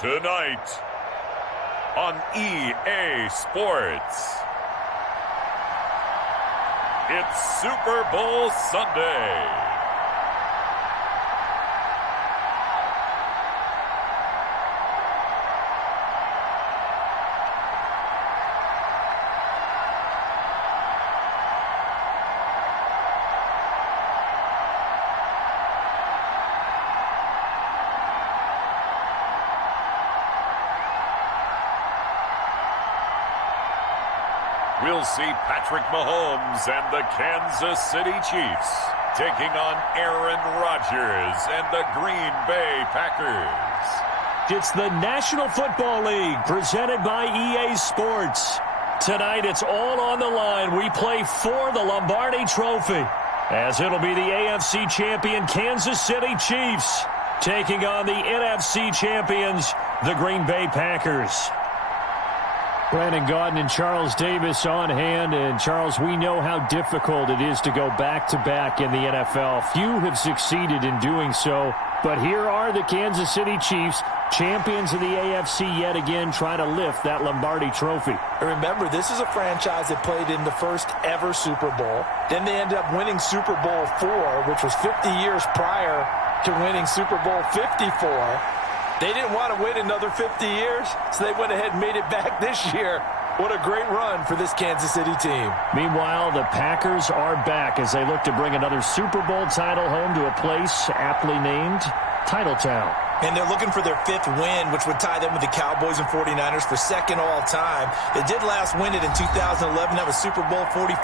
Tonight on EA Sports, it's Super Bowl Sunday. We'll see Patrick Mahomes and the Kansas City Chiefs taking on Aaron Rodgers and the Green Bay Packers. It's the National Football League presented by EA Sports. Tonight it's all on the line. We play for the Lombardi Trophy, as it'll be the AFC champion Kansas City Chiefs taking on the NFC champions, the Green Bay Packers. Brandon Gaudin and Charles Davis on hand. And, Charles, we know how difficult it is to go back-to-back in the NFL. Few have succeeded in doing so. But here are the Kansas City Chiefs, champions of the AFC yet again, trying to lift that Lombardi Trophy. Remember, this is a franchise that played in the first ever Super Bowl. Then they ended up winning Super Bowl IV, which was 50 years prior to winning Super Bowl 54. They didn't want to wait another 50 years, so they went ahead and made it back this year. What a great run for this Kansas City team. Meanwhile, the Packers are back as they look to bring another Super Bowl title home to a place aptly named Titletown. And they're looking for their 5th win, which would tie them with the Cowboys and 49ers for 2nd all-time. They did last win it in 2011. That was Super Bowl 45.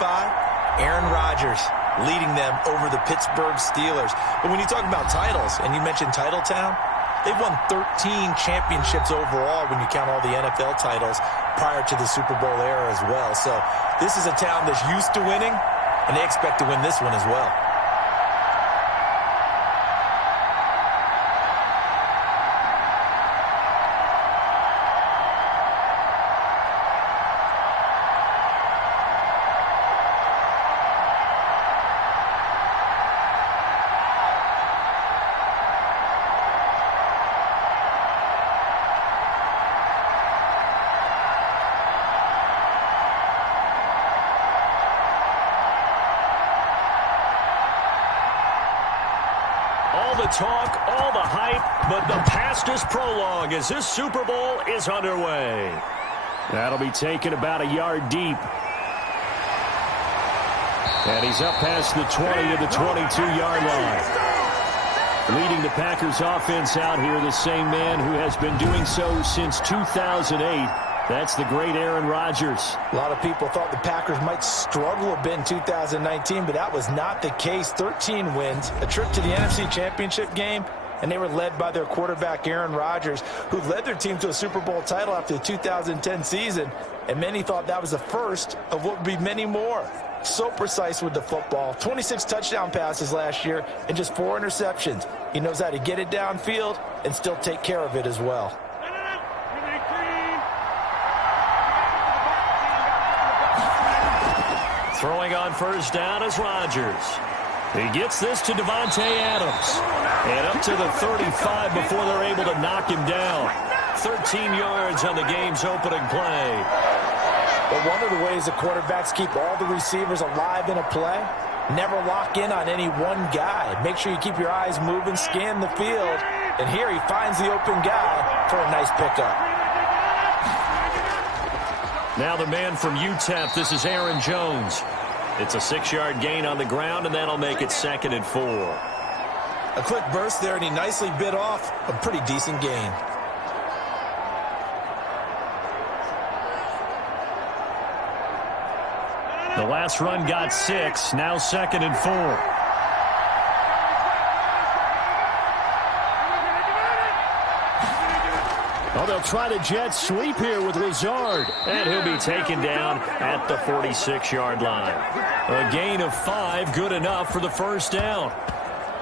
Aaron Rodgers leading them over the Pittsburgh Steelers. But when you talk about titles, and you mentioned Titletown, they've won 13 championships overall when you count all the NFL titles prior to the Super Bowl era as well. So this is a town that's used to winning, and they expect to win this one as well. All the talk, all the hype, but the fastest prologue as this Super Bowl is underway. That'll be taken about a yard deep. And he's up past the 20 to the 22-yard line. Leading the Packers offense out here, the same man who has been doing so since 2008. That's the great Aaron Rodgers. A lot of people thought the Packers might struggle a bit in 2019, but that was not the case. 13 wins, a trip to the NFC Championship game, and they were led by their quarterback, Aaron Rodgers, who led their team to a Super Bowl title after the 2010 season, and many thought that was the first of what would be many more. So precise with the football. 26 touchdown passes last year and just 4 interceptions. He knows how to get it downfield and still take care of it as well. Throwing on first down is Rodgers. He gets this to Davante Adams. And up to the 35 before they're able to knock him down. 13 yards on the game's opening play. But one of the ways the quarterbacks keep all the receivers alive in a play, never lock in on any one guy. Make sure you keep your eyes moving, scan the field. And here he finds the open guy for a nice pickup. Now the man from UTEP, this is Aaron Jones. It's a 6-yard gain on the ground, and that'll make it 2nd and 4. A quick burst there, and he nicely bit off a pretty decent gain. The last run got 6, now 2nd and 4. Oh, they'll try the jet sweep here with Lazard. And he'll be taken down at the 46-yard line. A gain of 5, good enough for the first down.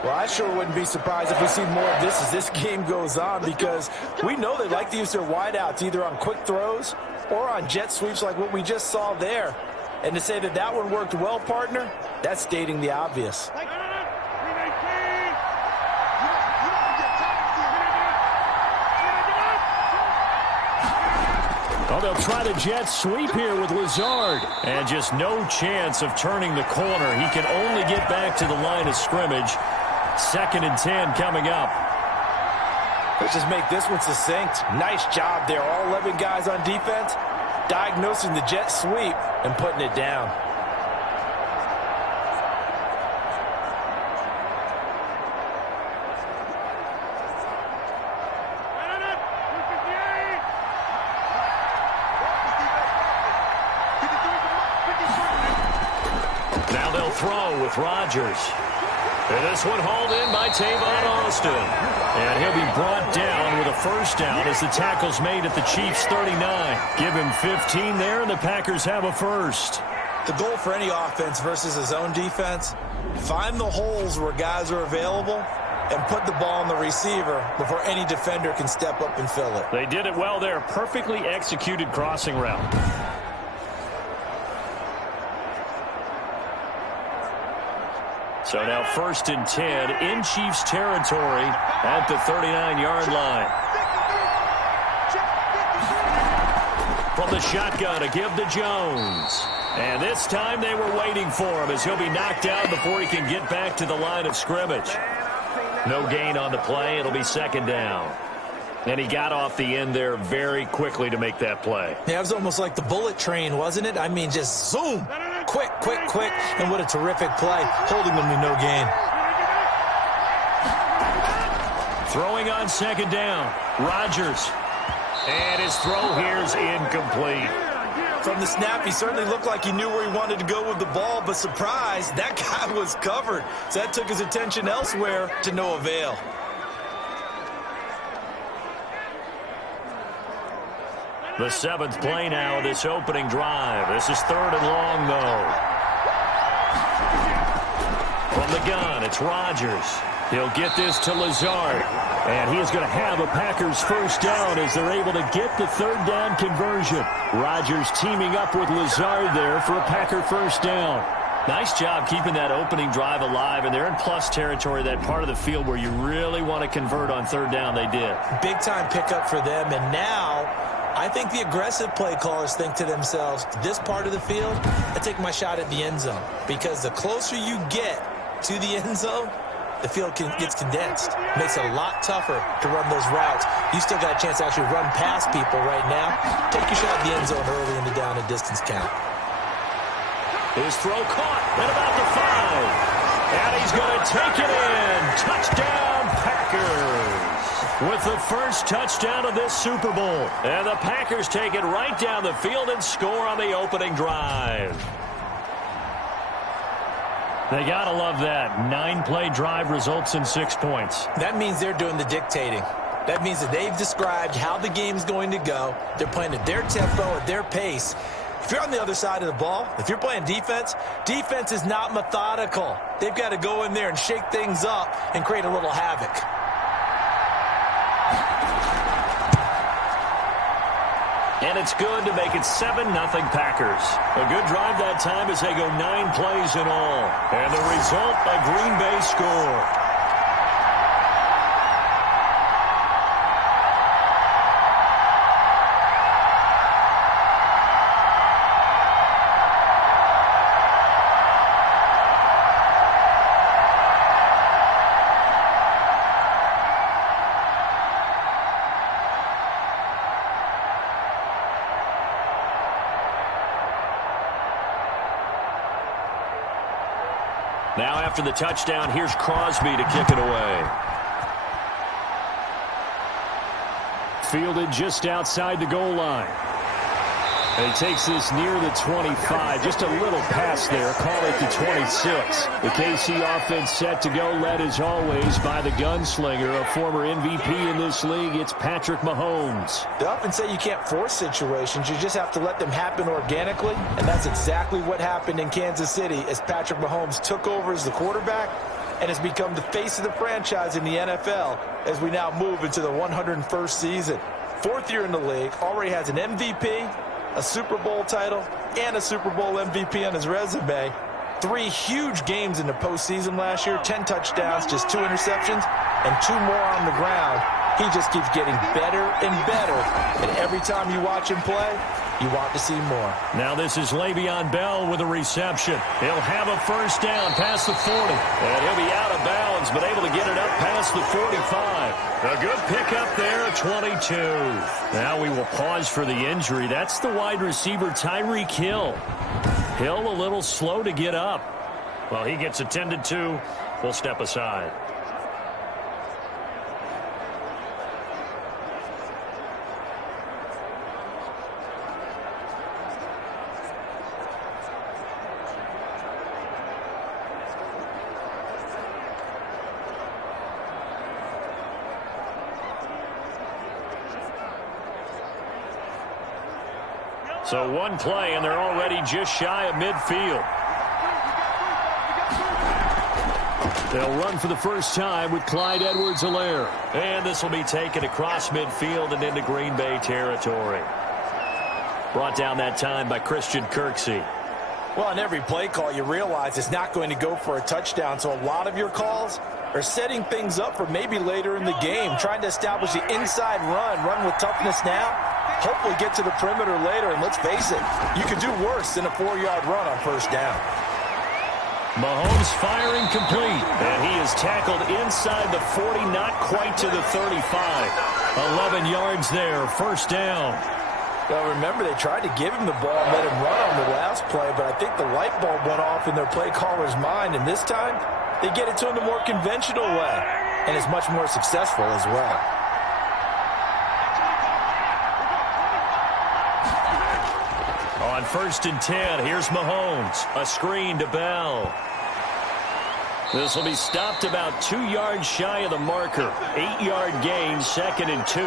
Well, I sure wouldn't be surprised if we see more of this as this game goes on, because we know they like to use their wideouts either on quick throws or on jet sweeps like what we just saw there. And to say that that one worked well, partner, that's stating the obvious. Oh, they'll try the jet sweep here with Lazard. And just no chance of turning the corner. He can only get back to the line of scrimmage. 2nd and 10 coming up. Let's just make this one succinct. Nice job there. All 11 guys on defense diagnosing the jet sweep and putting it down. Now they'll throw with Rodgers. And this one hauled in by Tavon Austin. And he'll be brought down with a first down as the tackle's made at the Chiefs' 39. Give him 15 there, and the Packers have a first. The goal for any offense versus his own defense, find the holes where guys are available and put the ball on the receiver before any defender can step up and fill it. They did it well there. Perfectly executed crossing route. So now 1st and 10 in Chiefs territory at the 39-yard line. From the shotgun to give to Jones. And this time they were waiting for him as he'll be knocked down before he can get back to the line of scrimmage. No gain on the play. It'll be 2nd down. And he got off the end there very quickly to make that play. Yeah, it was almost like the bullet train, wasn't it? I mean, just zoom. Quick, quick, quick. And what a terrific play, holding them to no gain. Throwing on 2nd down. Rodgers. And his throw here is incomplete. From the snap, he certainly looked like he knew where he wanted to go with the ball, but surprise, that guy was covered. So that took his attention elsewhere to no avail. The 7th play now of this opening drive. This is 3rd and long, though. From the gun, it's Rodgers. He'll get this to Lazard. And he is going to have a Packers first down as they're able to get the 3rd down conversion. Rodgers teaming up with Lazard there for a Packer first down. Nice job keeping that opening drive alive, and they're in plus territory, that part of the field where you really want to convert on 3rd down. They did. Big-time pickup for them, and now I think the aggressive play callers think to themselves, this part of the field, I take my shot at the end zone, because the closer you get to the end zone, the field gets condensed. Makes it a lot tougher to run those routes. You still got a chance to actually run past people right now. Take your shot at the end zone early in the down and distance count. His throw caught at about the 5. And he's going to take it in. Touchdown, Packers. With the first touchdown of this Super Bowl. And the Packers take it right down the field and score on the opening drive. They got to love that. 9-play drive results in 6 points. That means they're doing the dictating. That means that they've described how the game's going to go. They're playing at their tempo, at their pace. If you're on the other side of the ball, if you're playing defense, defense is not methodical. They've got to go in there and shake things up and create a little havoc. And it's good to make it 7-0 Packers. A good drive that time as they go 9 plays in all. And the result, a Green Bay score. Now after the touchdown, here's Crosby to kick it away. Fielded just outside the goal line. And he takes this near the 25. Just a little pass there. Call it the 26. The KC offense set to go, led as always by the gunslinger, a former MVP in this league. It's Patrick Mahomes. They often say you can't force situations. You just have to let them happen organically. And that's exactly what happened in Kansas City as Patrick Mahomes took over as the quarterback and has become the face of the franchise in the NFL as we now move into the 101st season. 4th year in the league, already has an MVP, a Super Bowl title, and a Super Bowl MVP on his resume. 3 huge games in the postseason last year, 10 touchdowns, just 2 interceptions, and 2 more on the ground. He just keeps getting better and better at every time you watch him play, you want to see more. Now this is Le'Veon Bell with a reception. He'll have a first down past the 40. And he'll be out of bounds, but able to get it up past the 45. A good pickup there, 22. Now we will pause for the injury. That's the wide receiver, Tyreek Hill. Hill a little slow to get up. Well, he gets attended to. We'll step aside. So one play, and they're already just shy of midfield. They'll run for the first time with Clyde Edwards-Helaire. And this will be taken across midfield and into Green Bay territory. Brought down that time by Christian Kirksey. Well, on every play call, you realize it's not going to go for a touchdown. So a lot of your calls are setting things up for maybe later in the game, trying to establish the inside run with toughness now, hopefully get to the perimeter later. And let's face it, you could do worse than a 4-yard run on first down. Mahomes firing complete, and he is tackled inside the 40, not quite to the 35. 11 yards there, first down. Well, remember, they tried to give him the ball and let him run on the last play, but I think the light bulb went off in their play caller's mind, and this time they get it to him the more conventional way, and it's much more successful as well. On 1st and 10, here's Mahomes. A screen to Bell. This will be stopped about 2 yards shy of the marker. 8-yard gain, 2nd and 2.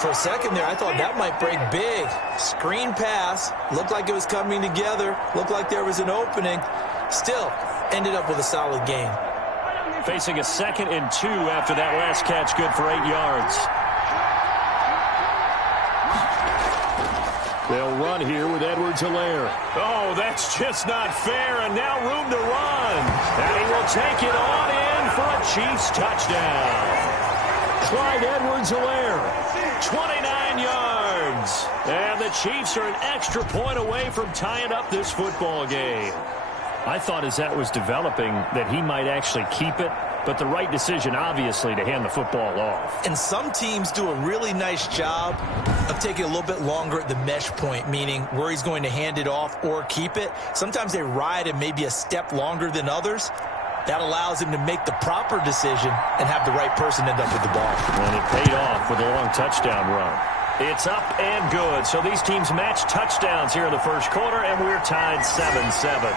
For a second there, I thought that might break big. Screen pass. Looked like it was coming together. Looked like there was an opening. Still, ended up with a solid gain. Facing a 2nd and 2 after that last catch, good for 8 yards. They'll run here with Edwards-Helaire. Oh, that's just not fair, and now room to run. And he will take it on in for a Chiefs touchdown. Clyde Edwards-Helaire, 29 yards. And the Chiefs are an extra point away from tying up this football game. I thought as that was developing that he might actually keep it, but the right decision, obviously, to hand the football off. And some teams do a really nice job of taking a little bit longer at the mesh point, meaning where he's going to hand it off or keep it. Sometimes they ride him maybe a step longer than others. That allows him to make the proper decision and have the right person end up with the ball. And it paid off with a long touchdown run. It's up and good. So these teams match touchdowns here in the first quarter, and we're tied 7-7.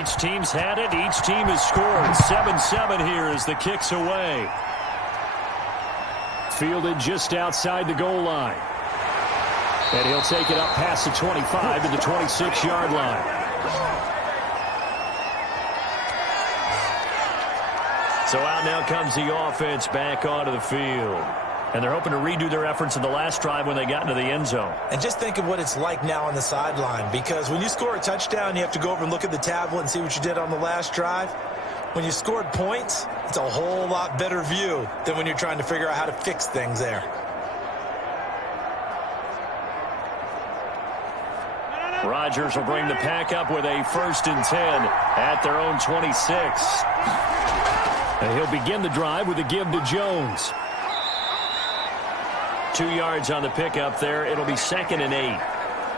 Each team's had it. Each team has scored. 7-7 here as the kick's away. Fielded just outside the goal line. And he'll take it up past the 25 to the 26-yard line. So out now comes the offense back onto the field. And they're hoping to redo their efforts in the last drive when they got into the end zone. And just think of what it's like now on the sideline, because when you score a touchdown, you have to go over and look at the tablet and see what you did on the last drive. When you scored points, it's a whole lot better view than when you're trying to figure out how to fix things there. Rodgers will bring the pack up with a 1st and 10 at their own 26. And he'll begin the drive with a give to Jones. 2 yards on the pickup there. It'll be 2nd and 8.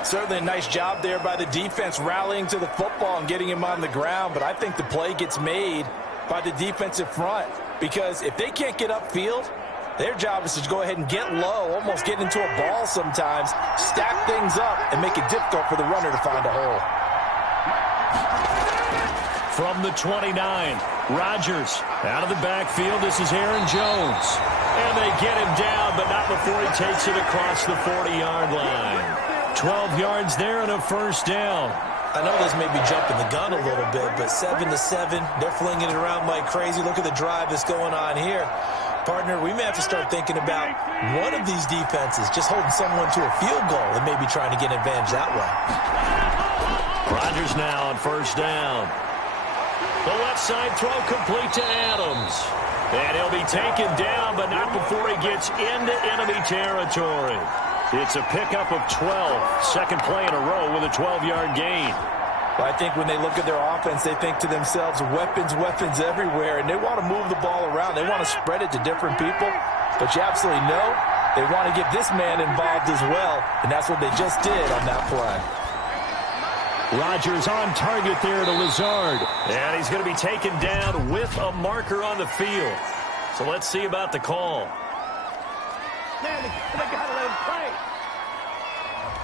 Certainly a nice job there by the defense rallying to the football and getting him on the ground, but I think the play gets made by the defensive front, because if they can't get upfield, their job is to go ahead and get low, almost get into a ball sometimes, stack things up, and make it difficult for the runner to find a hole. From the 29, Rodgers out of the backfield. This is Aaron Jones. And they get him down, but not before he takes it across the 40-yard line. 12 yards there and a first down. I know this may be jumping the gun a little bit, but 7-7, they're flinging it around like crazy. Look at the drive that's going on here. Partner, we may have to start thinking about one of these defenses just holding someone to a field goal and maybe trying to get an advantage that way. Rodgers now on first down. The left side throw complete to Adams. And he'll be taken down, but not before he gets into enemy territory. It's a pickup of 12. Second play in a row with a 12-yard gain. Well, I think when they look at their offense, they think to themselves, weapons, weapons everywhere. And they want to move the ball around. They want to spread it to different people. But you absolutely know they want to get this man involved as well. And that's what they just did on that play. Rodgers on target there to Lazard. And he's going to be taken down with a marker on the field. So let's see about the call.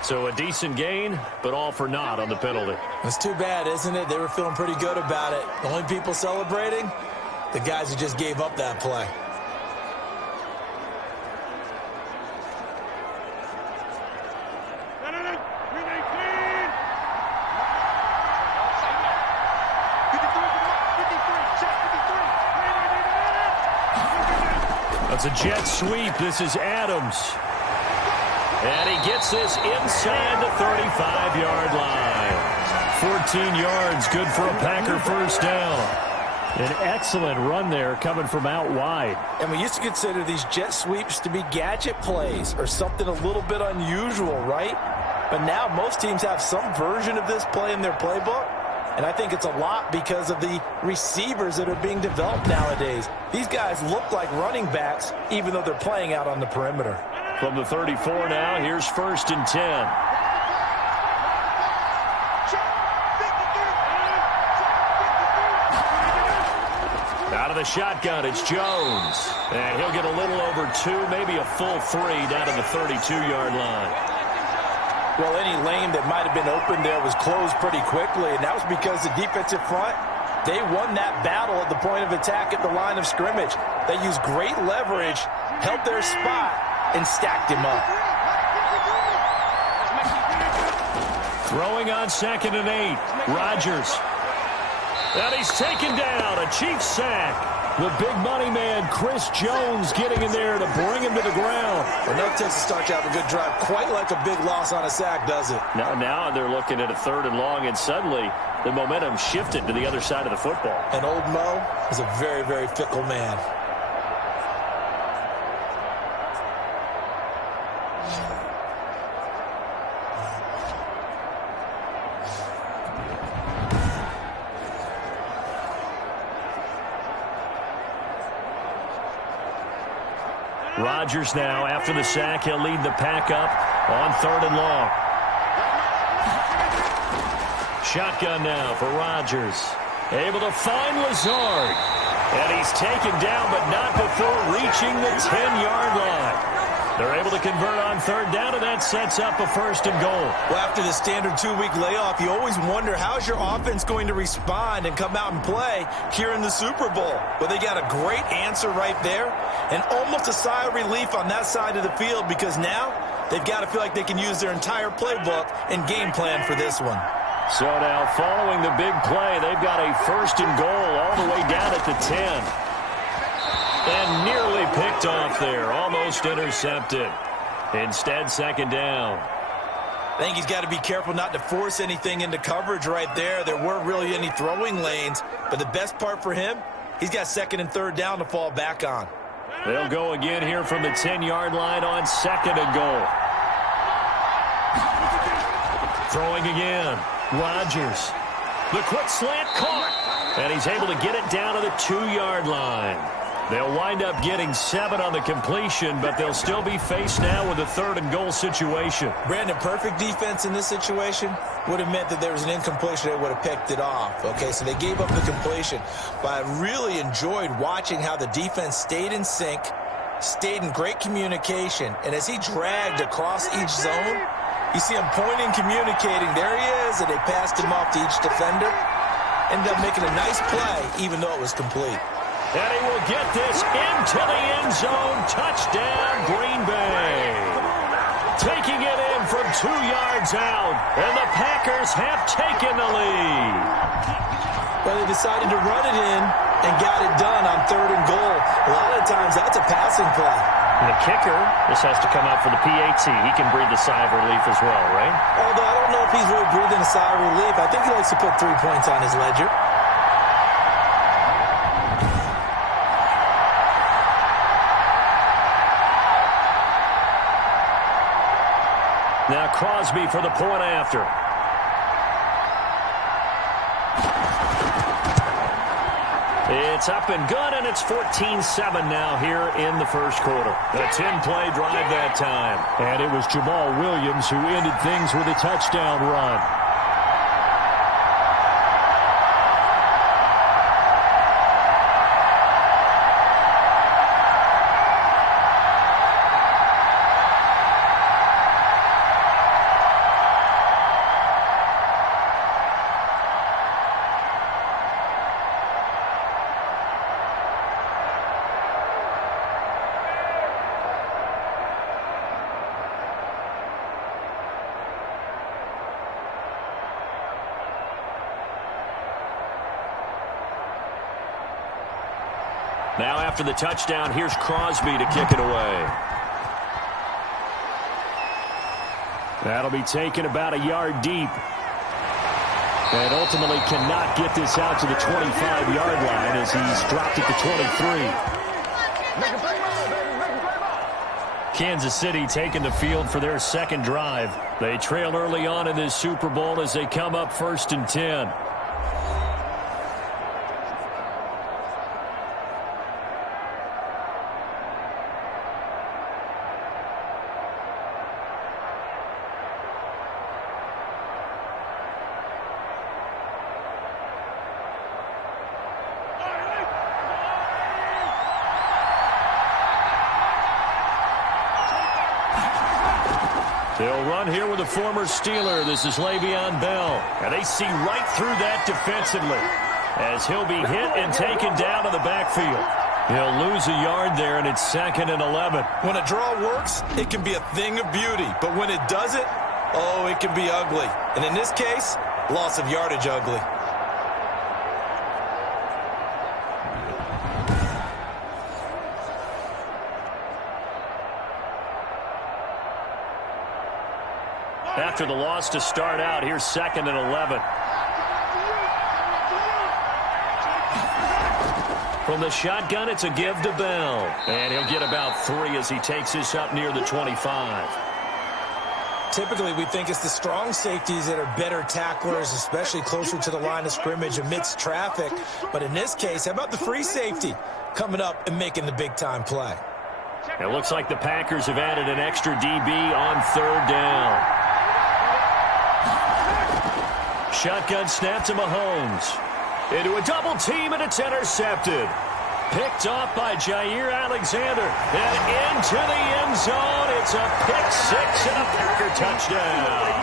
So a decent gain, but all for naught on the penalty. It's too bad, isn't it? They were feeling pretty good about it. The only people celebrating, the guys who just gave up that play. That's a jet sweep. This is Adams. And he gets this inside the 35-yard line. 14 yards, good for a Packer first down. An excellent run there coming from out wide. And we used to consider these jet sweeps to be gadget plays or something a little bit unusual, right? But now most teams have some version of this play in their playbook. And I think it's a lot because of the receivers that are being developed nowadays. These guys look like running backs, even though they're playing out on the perimeter. From the 34 now, here's 1st and 10. Out of the shotgun, it's Jones. And he'll get a little over 2, maybe a full 3 down to the 32-yard line. Well, any lane that might have been open there was closed pretty quickly, and that was because the defensive front, they won that battle at the point of attack at the line of scrimmage. They used great leverage, held their spot, and stacked him up. Throwing on 2nd and 8, Rodgers. And he's taken down, a Chiefs sack. The big money man, Chris Jones, getting in there to bring him to the ground. Well, no takes to start to have a good drive. Quite like a big loss on a sack, does it? Now they're looking at a 3rd and long, and suddenly the momentum shifted to the other side of the football. And old Mo is a very, very fickle man. Rodgers now, after the sack, he'll lead the pack up on 3rd and long. Shotgun now for Rodgers. Able to find Lazard. And he's taken down, but not before reaching the 10-yard line. They're able to convert on 3rd down, and that sets up a 1st and goal. Well, after the standard 2-week layoff, you always wonder how's your offense going to respond and come out and play here in the Super Bowl. Well, they got a great answer right there, and almost a sigh of relief on that side of the field because now they've got to feel like they can use their entire playbook and game plan for this one. So now, following the big play, they've got a 1st and goal all the way down at the 10. And nearly picked off there, almost intercepted. Instead, 2nd down. I think he's got to be careful not to force anything into coverage right there. There weren't really any throwing lanes, but the best part for him, he's got 2nd and 3rd down to fall back on. They'll go again here from the 10-yard line on 2nd and goal. Throwing again. Rodgers. The quick slant caught. And he's able to get it down to the 2-yard line. They'll wind up getting 7 on the completion, but they'll still be faced now with a 3rd and goal situation. Brandon, perfect defense in this situation would have meant that there was an incompletion. They would have picked it off. Okay, so they gave up the completion. But I really enjoyed watching how the defense stayed in sync, stayed in great communication. And as he dragged across each zone, you see him pointing, communicating. There he is, and they passed him off to each defender. ended up making a nice play, even though it was complete. And he will get this into the end zone. Touchdown, Green Bay. Taking it in from 2 yards out, and the Packers have taken the lead. Well, they decided to run it in and got it done on 3rd and goal. A lot of times, that's a passing play. And the kicker, this has to come out for the PAT. He can breathe a sigh of relief as well, right? Although I don't know if he's really breathing a sigh of relief. I think he likes to put 3 points on his ledger. Now Crosby for the point after. It's up and good, and it's 14-7 now here in the first quarter. A 10-play drive that time. And it was Jamal Williams who ended things with a touchdown run. Now after the touchdown, here's Crosby to kick it away. That'll be taken about a yard deep. And ultimately cannot get this out to the 25-yard line as he's dropped at the 23. Kansas City taking the field for their second drive. They trail early on in this Super Bowl as they come up 1st and 10. They'll run here with a former Steeler. This is Le'Veon Bell. And they see right through that defensively as he'll be hit and taken down to the backfield. He'll lose a yard there, and it's 2nd and 11. When a draw works, it can be a thing of beauty. But when it doesn't, oh, it can be ugly. And in this case, loss of yardage ugly. After the loss to start out, here's 2nd and 11. From the shotgun, it's a give to Bell. And he'll get about 3 as he takes this up near the 25. Typically, we think it's the strong safeties that are better tacklers, especially closer to the line of scrimmage amidst traffic. But in this case, how about the free safety coming up and making the big-time play? It looks like the Packers have added an extra DB on 3rd down. Shotgun snap to Mahomes. Into a double team, and it's intercepted. Picked off by Jair Alexander. And into the end zone. It's a pick 6 and a Packer touchdown.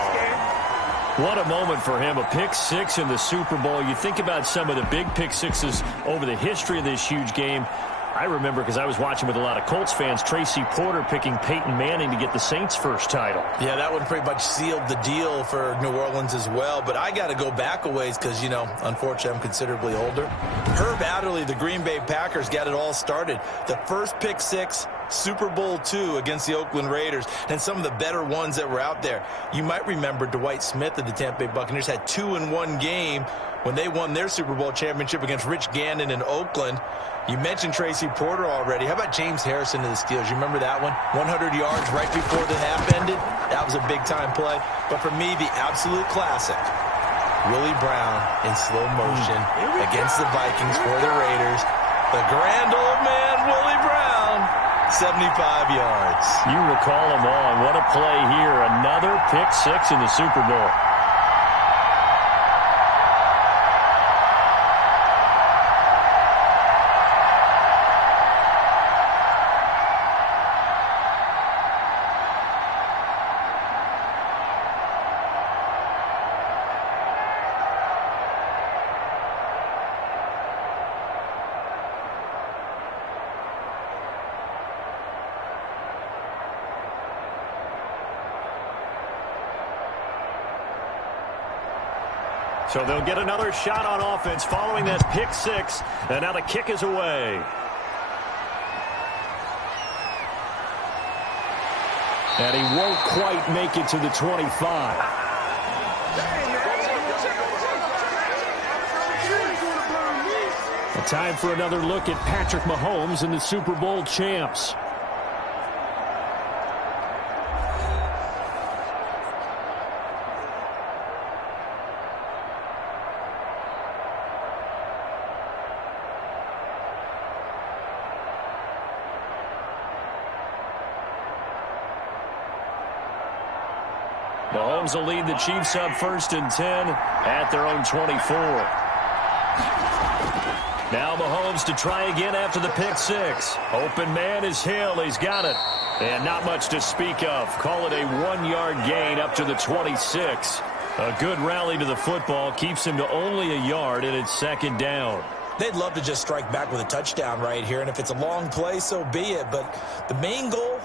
What a moment for him. A pick 6 in the Super Bowl. You think about some of the big pick 6s over the history of this huge game. I remember, because I was watching with a lot of Colts fans, Tracy Porter picking Peyton Manning to get the Saints' first title. Yeah, that one pretty much sealed the deal for New Orleans as well. But I got to go back a ways because, you know, unfortunately, I'm considerably older. Herb Adderley, the Green Bay Packers, got it all started. The first pick 6, Super Bowl II against the Oakland Raiders, and some of the better ones that were out there. You might remember Dwight Smith of the Tampa Bay Buccaneers had 2 in one game when they won their Super Bowl championship against Rich Gannon in Oakland. You mentioned Tracy Porter already. How about James Harrison of the Steelers? You remember that one? 100 yards right before the half ended. That was a big-time play. But for me, the absolute classic, Willie Brown in slow motion against the Vikings for the Raiders. The grand old man, Willie Brown, 75 yards. You recall them all. What a play here. Another pick 6 in the Super Bowl. So they'll get another shot on offense following that pick six. And now the kick is away. And he won't quite make it to the 25. Time for another look at Patrick Mahomes and the Super Bowl champs. Mahomes will lead the Chiefs up 1st and 10 at their own 24. Now Mahomes to try again after the pick six. Open man is Hill. He's got it. And not much to speak of. Call it a 1-yard gain up to the 26. A good rally to the football keeps him to only a yard, and it's 2nd down. They'd love to just strike back with a touchdown right here, and if it's a long play, so be it. But the main goal,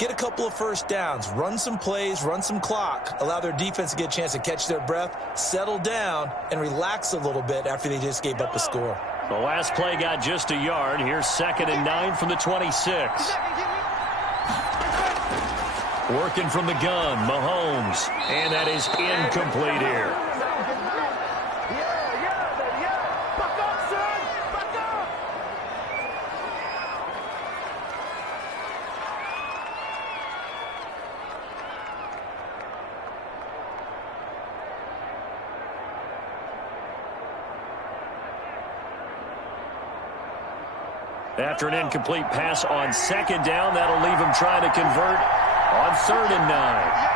get a couple of first downs, run some plays, run some clock, allow their defense to get a chance to catch their breath, settle down, and relax a little bit after they just gave up a score. The last play got just a yard. Here's 2nd and 9 from the 26. Working from the gun, Mahomes. And that is incomplete here. After an incomplete pass on 2nd down, that'll leave him trying to convert on 3rd and 9.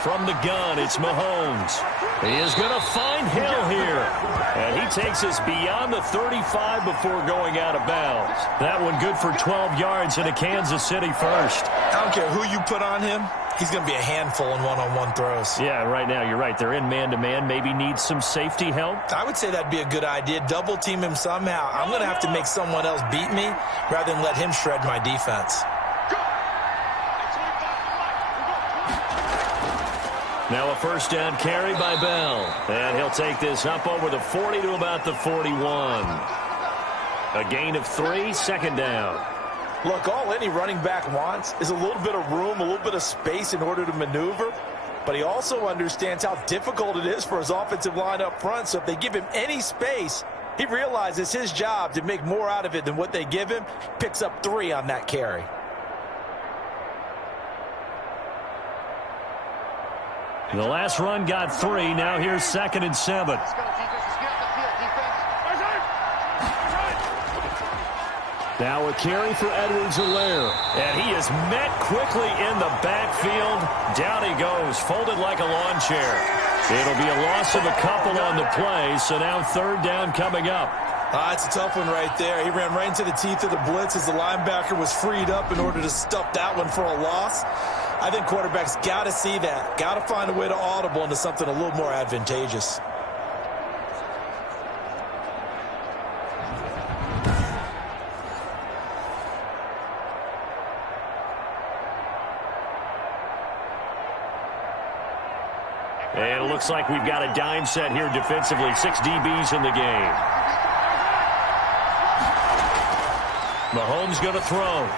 From the gun, it's Mahomes. He is going to find Hill here. And he takes us beyond the 35 before going out of bounds. That one good for 12 yards and a Kansas City first. I don't care who you put on him. He's going to be a handful in one-on-one throws. Yeah, right now, you're right. They're in man-to-man. Maybe needs some safety help. I would say that'd be a good idea. Double team him somehow. I'm going to have to make someone else beat me rather than let him shred my defense. Now a 1st down carry by Bell. And he'll take this up over the 40 to about the 41. A gain of 3, 2nd down. Look, all any running back wants is a little bit of room, a little bit of space in order to maneuver. But he also understands how difficult it is for his offensive line up front. So if they give him any space, he realizes his job to make more out of it than what they give him. Picks up 3 on that carry. The last run got 3. Now here's 2nd and 7. Now a carry for Edwards-Helaire. And he is met quickly in the backfield. Down he goes, folded like a lawn chair. It'll be a loss of a couple on the play, so now 3rd down coming up. It's a tough one right there. He ran right into the teeth of the blitz as the linebacker was freed up in order to stuff that one for a loss. I think quarterbacks got to see that. Got to find a way to audible into something a little more advantageous. And it looks like we've got a dime set here defensively. 6 DBs in the game. Mahomes going to throw.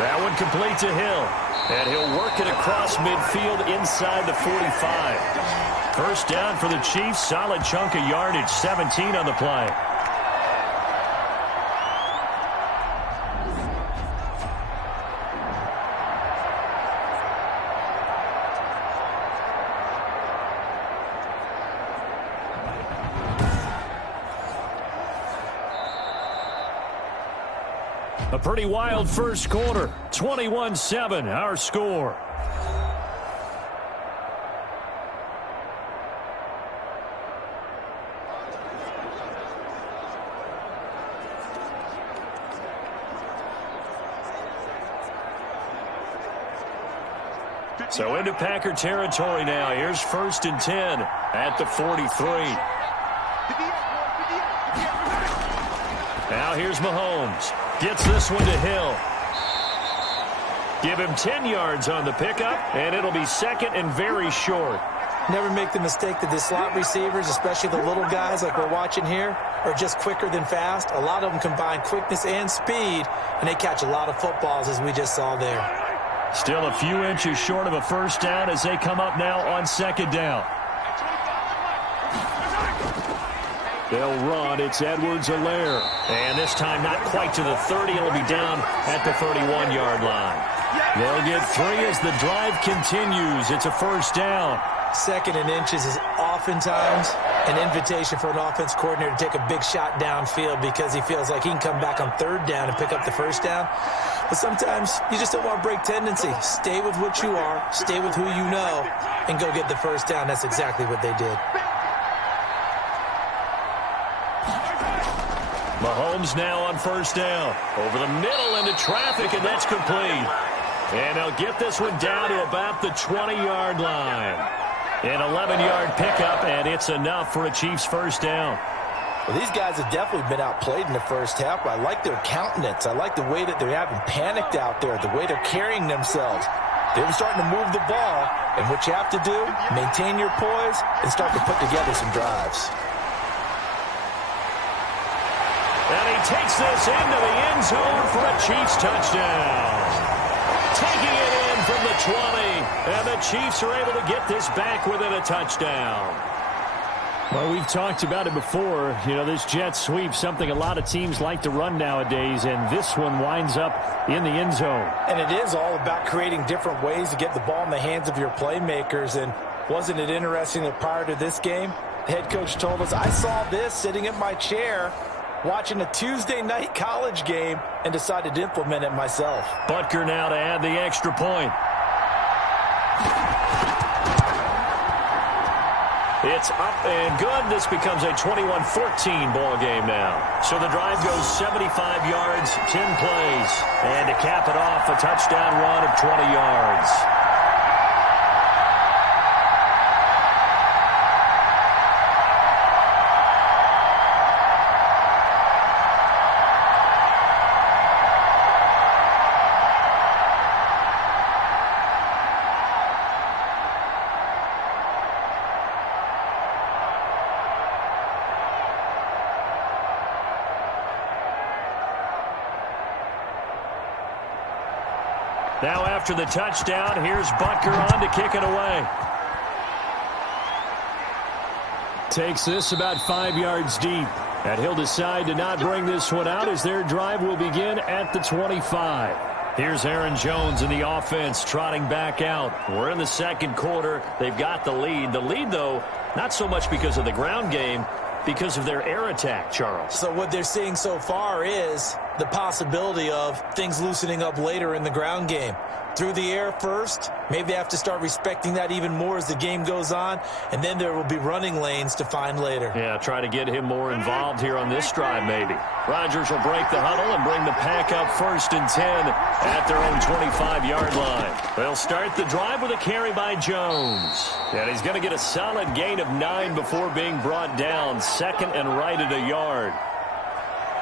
That one complete to Hill. And he'll work it across midfield inside the 45. 1st down for the Chiefs. Solid chunk of yardage. 17 on the play. A pretty wild first quarter. 21-7, our score. So into Packer territory now. Here's 1st and 10 at the 43. Now here's Mahomes. Gets this one to Hill. Give him 10 yards on the pickup, and it'll be 2nd and very short. Never make the mistake that the slot receivers, especially the little guys like we're watching here, are just quicker than fast. A lot of them combine quickness and speed, and they catch a lot of footballs, as we just saw there. Still a few inches short of a first down as they come up now on second down. They'll run. It's Edwards-Helaire. And this time not quite to the 30. It'll be down at the 31-yard line. They'll get 3 as the drive continues. It's a first down. Second and inches is oftentimes an invitation for an offense coordinator to take a big shot downfield because he feels like he can come back on third down and pick up the first down. But sometimes you just don't want to break tendency. Stay with what you are, stay with who you know, and go get the first down. That's exactly what they did. Mahomes now on first down. Over the middle into traffic, and that's complete. And they'll get this one down to about the 20-yard line. An 11-yard pickup, and it's enough for a Chiefs first down. Well, these guys have definitely been outplayed in the first half. I like their countenance. I like the way that they're having panicked out there, the way they're carrying themselves. They're starting to move the ball, and what you have to do, maintain your poise and start to put together some drives. And he takes this into the end zone for a Chiefs touchdown. Taking it in from the 20, and the Chiefs are able to get this back within a touchdown. Well, we've talked about it before. You know, this jet sweep, something a lot of teams like to run nowadays, and this one winds up in the end zone. And it is all about creating different ways to get the ball in the hands of your playmakers. And wasn't it interesting that prior to this game, the head coach told us, I saw this sitting in my chair watching a Tuesday night college game and decided to implement it myself. Butker now to add the extra point. It's up and good. This becomes a 21-14 ball game now. So the drive goes 75 yards, 10 plays. And to cap it off, a touchdown run of 20 yards. Now after the touchdown, here's Butker on to kick it away. Takes this about 5 yards deep. And he'll decide to not bring this one out as their drive will begin at the 25. Here's Aaron Jones in the offense trotting back out. We're in the second quarter. They've got the lead. The lead, though, not so much because of the ground game, because of their air attack, Charles. So what they're seeing so far is the possibility of things loosening up later in the ground game. Through the air first, maybe they have to start respecting that even more as the game goes on, and then there will be running lanes to find later. Yeah, try to get him more involved here on this drive maybe. Rodgers will break the huddle and bring the pack up 1st and 10 at their own 25-yard line. They'll start the drive with a carry by Jones. And he's going to get a solid gain of 9 before being brought down. Second and right at a yard.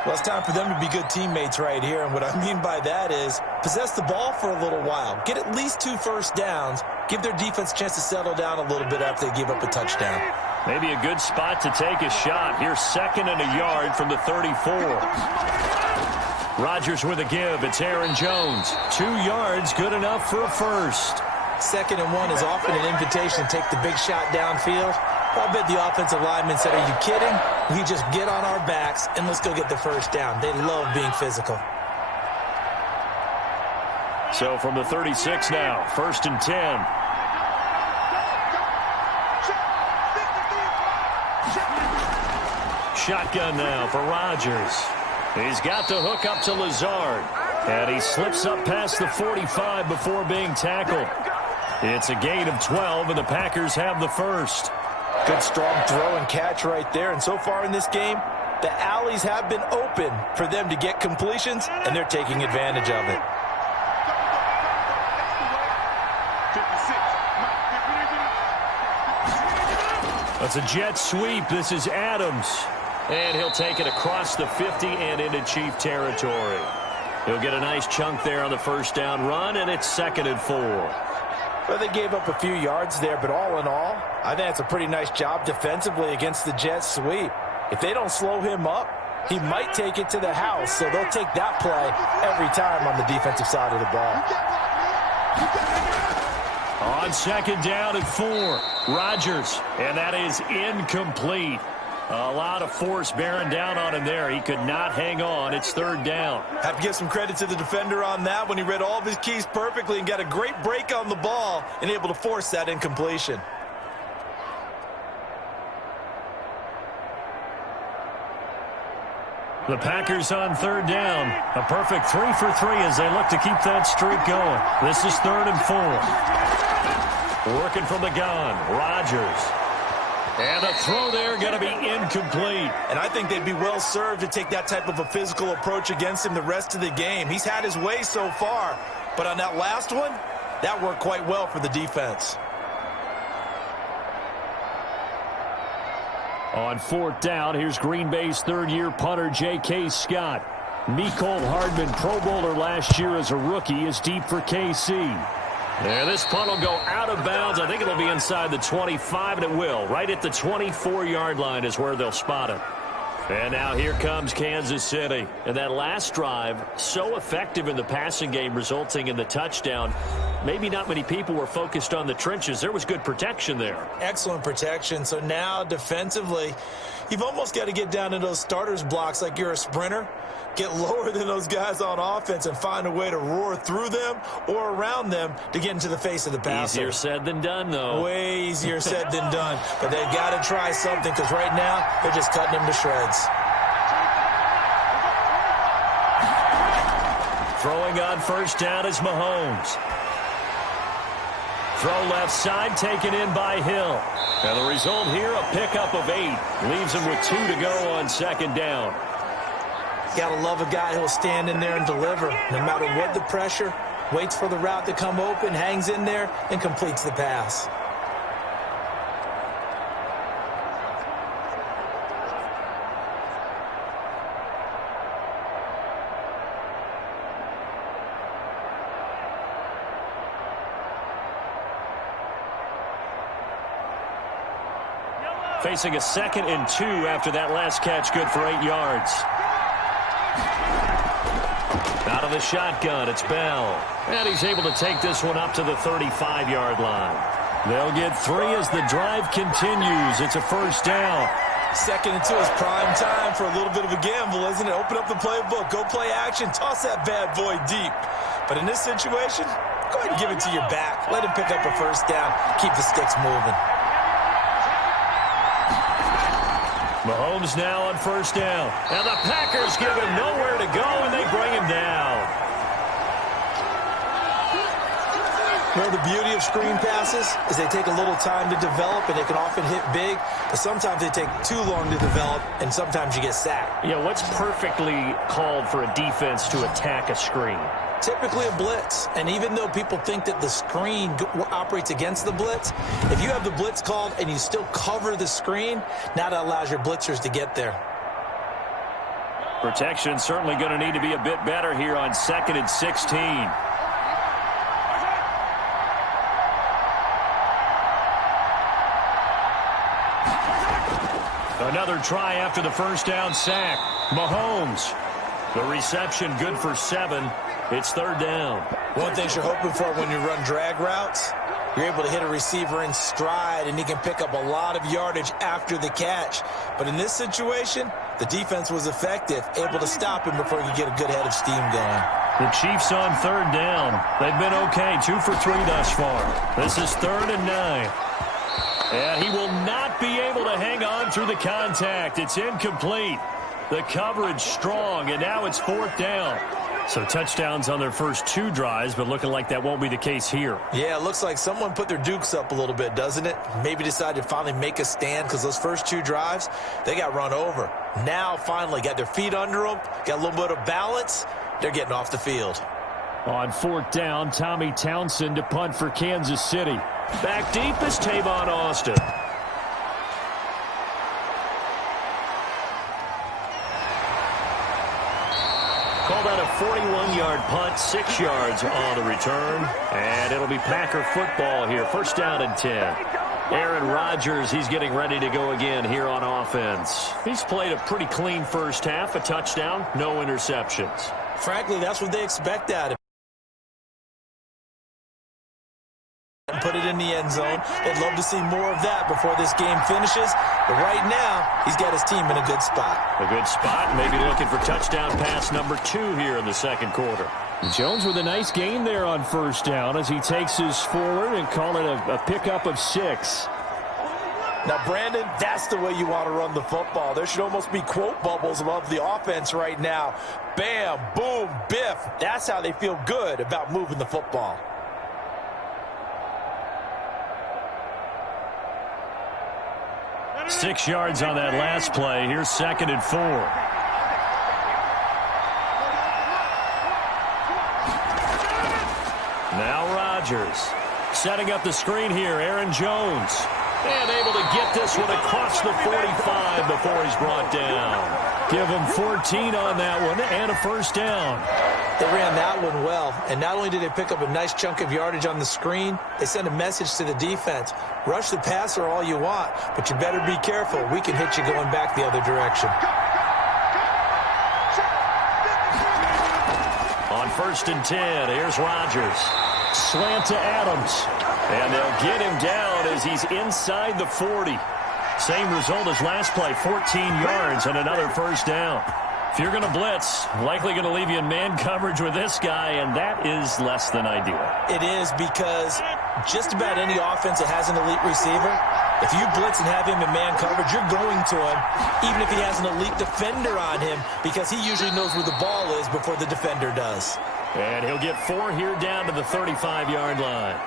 Well, it's time for them to be good teammates right here. And what I mean by that is possess the ball for a little while. Get at least 2 first downs. Give their defense a chance to settle down a little bit after they give up a touchdown. Maybe a good spot to take a shot. Here's 2nd and a yard from the 34. Rodgers with a give. It's Aaron Jones. 2 yards, good enough for a first. 2nd and 1 is often an invitation to take the big shot downfield. I bet the offensive lineman said, are you kidding? We just get on our backs and let's go get the first down. They love being physical. So from the 36 now, 1st and 10. Shotgun now for Rodgers. He's got the hook up to Lazard. And he slips up past the 45 before being tackled. It's a gain of 12, and the Packers have the first. Good strong throw and catch right there. And so far in this game, the alleys have been open for them to get completions, and they're taking advantage of it. That's a jet sweep. This is Adams. And he'll take it across the 50 and into Chief territory. He'll get a nice chunk there on the first down run, and it's 2nd and 4. Well, they gave up a few yards there, but all in all, I think it's a pretty nice job defensively against the Jets sweep. If they don't slow him up, he might take it to the house, so they'll take that play every time on the defensive side of the ball. On second down and 4, Rodgers, and that is incomplete. A lot of force bearing down on him there. He could not hang on. It's third down. Have to give some credit to the defender on that when he read all of his keys perfectly and got a great break on the ball and able to force that incompletion. The Packers on third down. A perfect 3 for 3 as they look to keep that streak going. This is 3rd and 4. Working from the gun, Rodgers. And a throw there going to be incomplete. And I think they'd be well served to take that type of a physical approach against him the rest of the game. He's had his way so far, but on that last one, that worked quite well for the defense. On 4th down, here's Green Bay's third-year punter, J.K. Scott. Mecole Hardman, Pro Bowler last year as a rookie, is deep for KC. There, this punt will go out of bounds. I think it'll be inside the 25, and it will. Right at the 24-yard line is where they'll spot it. And now here comes Kansas City. And that last drive, so effective in the passing game, resulting in the touchdown. Maybe not many people were focused on the trenches. There was good protection there. Excellent protection. So now defensively, you've almost got to get down in those starters blocks like you're a sprinter. Get lower than those guys on offense and find a way to roar through them or around them to get into the face of the passer. Easier said than done, though. Way easier said than done. But they've got to try something because right now they're just cutting him to shreds. Throwing on first down is Mahomes. Throw left side, taken in by Hill. And the result here, a pickup of 8. Leaves him with 2 to go on second down. Gotta love a guy who'll stand in there and deliver. No matter what the pressure, waits for the route to come open, hangs in there, and completes the pass. Facing a 2nd and 2 after that last catch, good for 8 yards. Out of the shotgun, it's Bell. And he's able to take this one up to the 35-yard line. They'll get 3 as the drive continues. It's a first down. 2nd and 2 is prime time for a little bit of a gamble, isn't it? Open up the playbook, go play action, toss that bad boy deep. But in this situation, go ahead and give it to your back. Let him pick up a first down. Keep the sticks moving. Mahomes now on first down. And the Packers give him nowhere to go, and they bring him down. Well, the beauty of screen passes is they take a little time to develop, and they can often hit big, but sometimes they take too long to develop, and sometimes you get sacked. Yeah, what's perfectly called for a defense to attack a screen? Typically a blitz, and even though people think that the screen operates against the blitz, if you have the blitz called and you still cover the screen, now that allows your blitzers to get there. Protection certainly going to need to be a bit better here on 2nd and 16. Another try after the first down sack. Mahomes. The reception good for 7. It's third down. One thing you're hoping for when you run drag routes, you're able to hit a receiver in stride, and he can pick up a lot of yardage after the catch. But in this situation, the defense was effective, able to stop him before he could get a good head of steam going. The Chiefs on third down. They've been okay, 2 for 3 thus far. This is 3rd and 9. And he will not be able to hang on through the contact. It's incomplete. The coverage strong, and now it's 4th down. So touchdowns on their first 2 drives, but looking like that won't be the case here. Yeah, it looks like someone put their dukes up a little bit, doesn't it? Maybe decided to finally make a stand because those first 2 drives, they got run over. Now, finally, got their feet under them, got a little bit of balance. They're getting off the field. On 4th down, Tommy Townsend to punt for Kansas City. Back deep is Tavon Austin. Call that a 41-yard punt, 6 yards on the return. And it'll be Packer football here. First down and 10. Aaron Rodgers, he's getting ready to go again here on offense. He's played a pretty clean first half, a touchdown, no interceptions. Frankly, that's what they expect out of him. Put it in the end zone. They'd love to see more of that before this game finishes. But right now, he's got his team in a good spot. A good spot, maybe looking for touchdown pass number 2 here in the second quarter. Jones with a nice gain there on first down as he takes his forward and call it a pickup of 6. Now, Brandon, that's the way you want to run the football. There should almost be quote bubbles above the offense right now. Bam, boom, biff. That's how they feel good about moving the football. Six yards on that last play. Here's second and 4. Now Rodgers setting up the screen here. Aaron Jones. And able to get this one across the 45 before he's brought down. Give him 14 on that one and a first down. They ran that one well, and not only did they pick up a nice chunk of yardage on the screen, they sent a message to the defense. Rush the passer all you want, but you better be careful. We can hit you going back the other direction. On first and 10, here's Rodgers. Slant to Adams. And they'll get him down as he's inside the 40. Same result as last play, 14 yards and another first down. If you're going to blitz, likely going to leave you in man coverage with this guy, and that is less than ideal. It is, because just about any offense that has an elite receiver, if you blitz and have him in man coverage, you're going to him, even if he has an elite defender on him, because he usually knows where the ball is before the defender does. And he'll get 4 here down to the 35-yard line.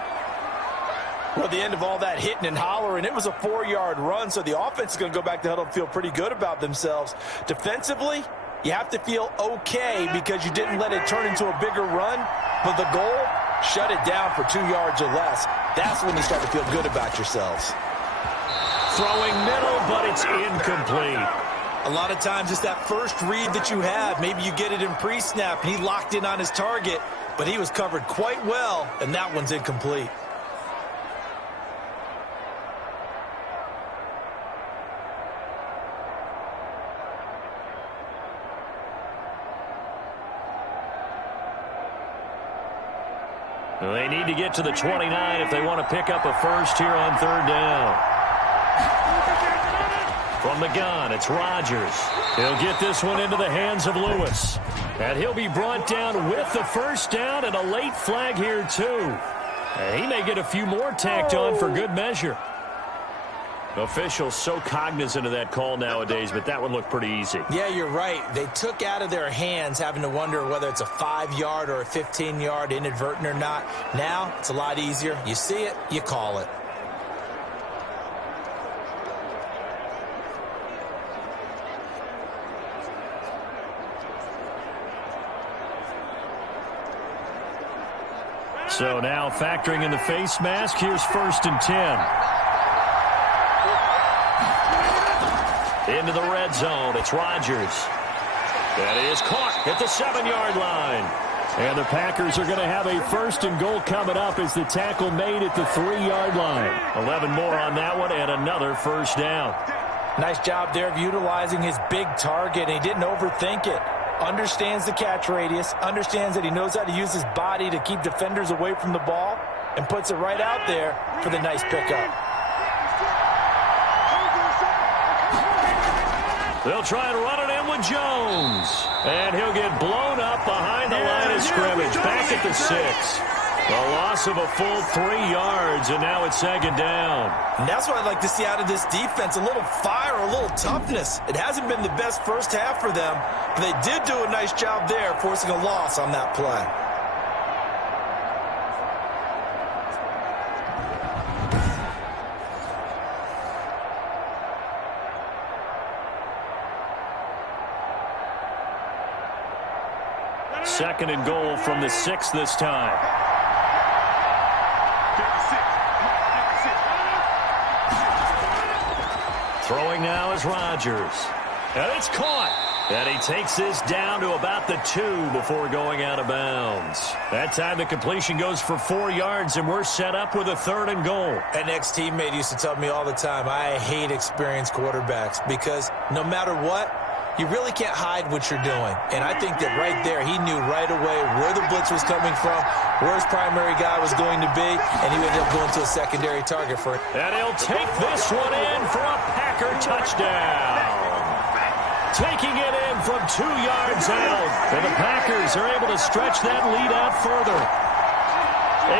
Well, at the end of all that hitting and hollering, it was a 4-yard run, so the offense is going to go back to huddle and feel pretty good about themselves. Defensively, you have to feel okay because you didn't let it turn into a bigger run, but the goal, shut it down for 2 yards or less. That's when you start to feel good about yourselves. Throwing middle, but it's incomplete. A lot of times it's that first read that you have. Maybe you get it in pre-snap, and he locked in on his target, but he was covered quite well, and that one's incomplete. They need to get to the 29 if they want to pick up a first here on third down. From the gun, it's Rodgers. He'll get this one into the hands of Lewis. And he'll be brought down with the first down and a late flag here, too. And he may get a few more tacked on for good measure. Officials so cognizant of that call nowadays, but that one looked pretty easy. Yeah, you're right. They took out of their hands having to wonder whether it's a 5-yard or a 15-yard inadvertent or not. Now, it's a lot easier. You see it, you call it. So now factoring in the face mask, here's first and 10. Into the red zone, it's Rodgers. That is caught at the 7-yard line. And the Packers are going to have a first and goal coming up as the tackle made at the 3-yard line. 11 more on that one and another first down. Nice job there of utilizing his big target, and he didn't overthink it. Understands the catch radius, understands that he knows how to use his body to keep defenders away from the ball, and puts it right out there for the nice pickup. They'll try and run it in with Jones. And he'll get blown up behind the line of scrimmage. Back at the 6. A loss of a full 3 yards, and now it's second down. And that's what I'd like to see out of this defense. A little fire, a little toughness. It hasn't been the best first half for them, but they did do a nice job there, forcing a loss on that play. Second and goal from the 6 this time. Throwing now is Rodgers. And it's caught. And he takes this down to about the 2 before going out of bounds. That time the completion goes for 4 yards, and we're set up with a 3rd and goal. An ex-teammate used to tell me all the time, I hate experienced quarterbacks because no matter what, you really can't hide what you're doing. And I think that right there, he knew right away where the blitz was coming from, where his primary guy was going to be, and he ended up going to a secondary target for it. And he'll take this one in for a Packer touchdown. Taking it in from 2 yards out. And the Packers are able to stretch that lead out further.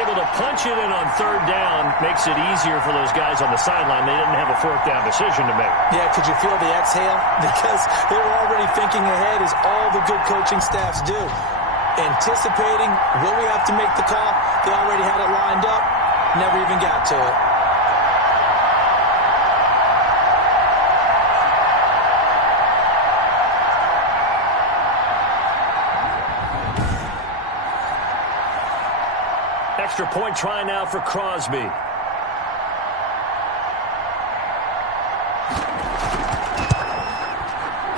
Able to punch it in on 3rd down. Makes it easier for those guys on the sideline. They didn't have a 4th down decision to make. Yeah, could you feel the exhale? Because they were already thinking ahead, as all the good coaching staffs do. Anticipating, will we have to make the call? They already had it lined up. Never even got to it. Extra point try now for Crosby.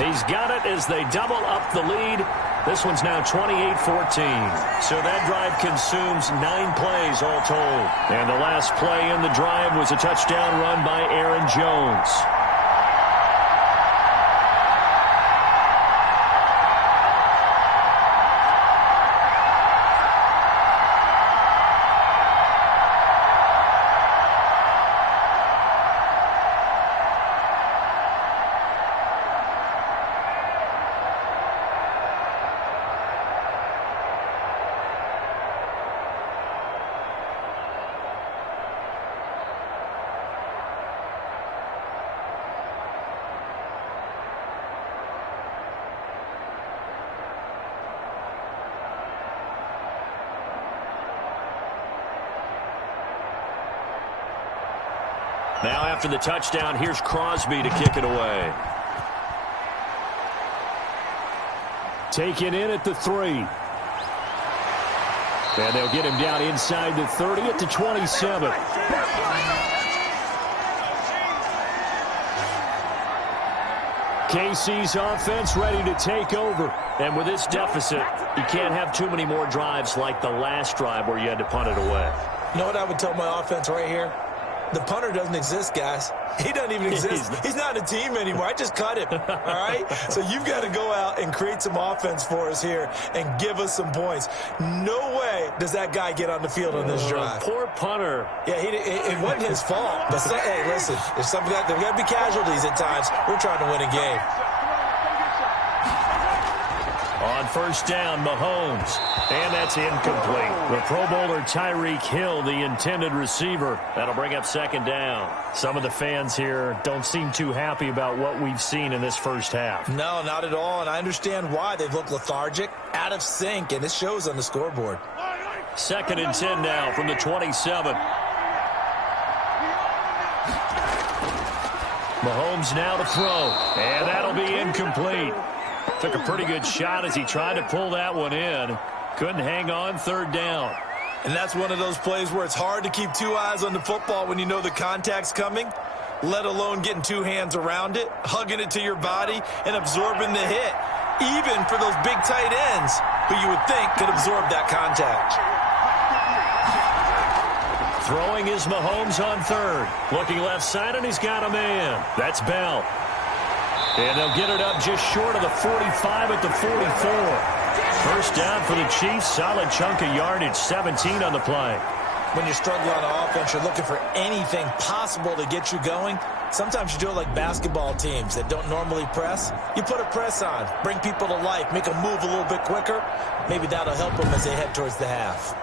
He's got it as they double up the lead. This one's now 28-14. So that drive consumes 9 plays all told. And the last play in the drive was a touchdown run by Aaron Jones. Now after the touchdown, here's Crosby to kick it away. Taken in at the 3. And they'll get him down inside the 30 at the 27. KC's offense ready to take over. And with this deficit, you can't have too many more drives like the last drive where you had to punt it away. You know what I would tell my offense right here? The punter doesn't exist, guys. He doesn't even exist. He's not a team anymore. I just cut him, all right? So you've got to go out and create some offense for us here and give us some points. No way does that guy get on the field on this drive. Poor punter. Yeah, it wasn't his fault. But hey, listen, there's got to be casualties at times. We're trying to win a game. On 1st down, Mahomes. And that's incomplete. The Pro Bowler Tyreek Hill, the intended receiver. That'll bring up 2nd down. Some of the fans here don't seem too happy about what we've seen in this first half. No, not at all. And I understand why. They look lethargic, out of sync, and it shows on the scoreboard. 2nd and 10 now from the 27. Mahomes now to throw. And that'll be incomplete. Took a pretty good shot as he tried to pull that one in. Couldn't hang on 3rd down. And that's one of those plays where it's hard to keep 2 eyes on the football when you know the contact's coming, let alone getting 2 hands around it, hugging it to your body, and absorbing the hit, even for those big tight ends who you would think could absorb that contact. Throwing is Mahomes on 3rd. Looking left side, and he's got a man. That's Bell. And they'll get it up just short of the 45 at the 44. 1st down for the Chiefs. Solid chunk of yardage, 17 on the play. When you're struggling on offense, you're looking for anything possible to get you going. Sometimes you do it like basketball teams that don't normally press. You put a press on, bring people to life, make them move a little bit quicker. Maybe that'll help them as they head towards the half.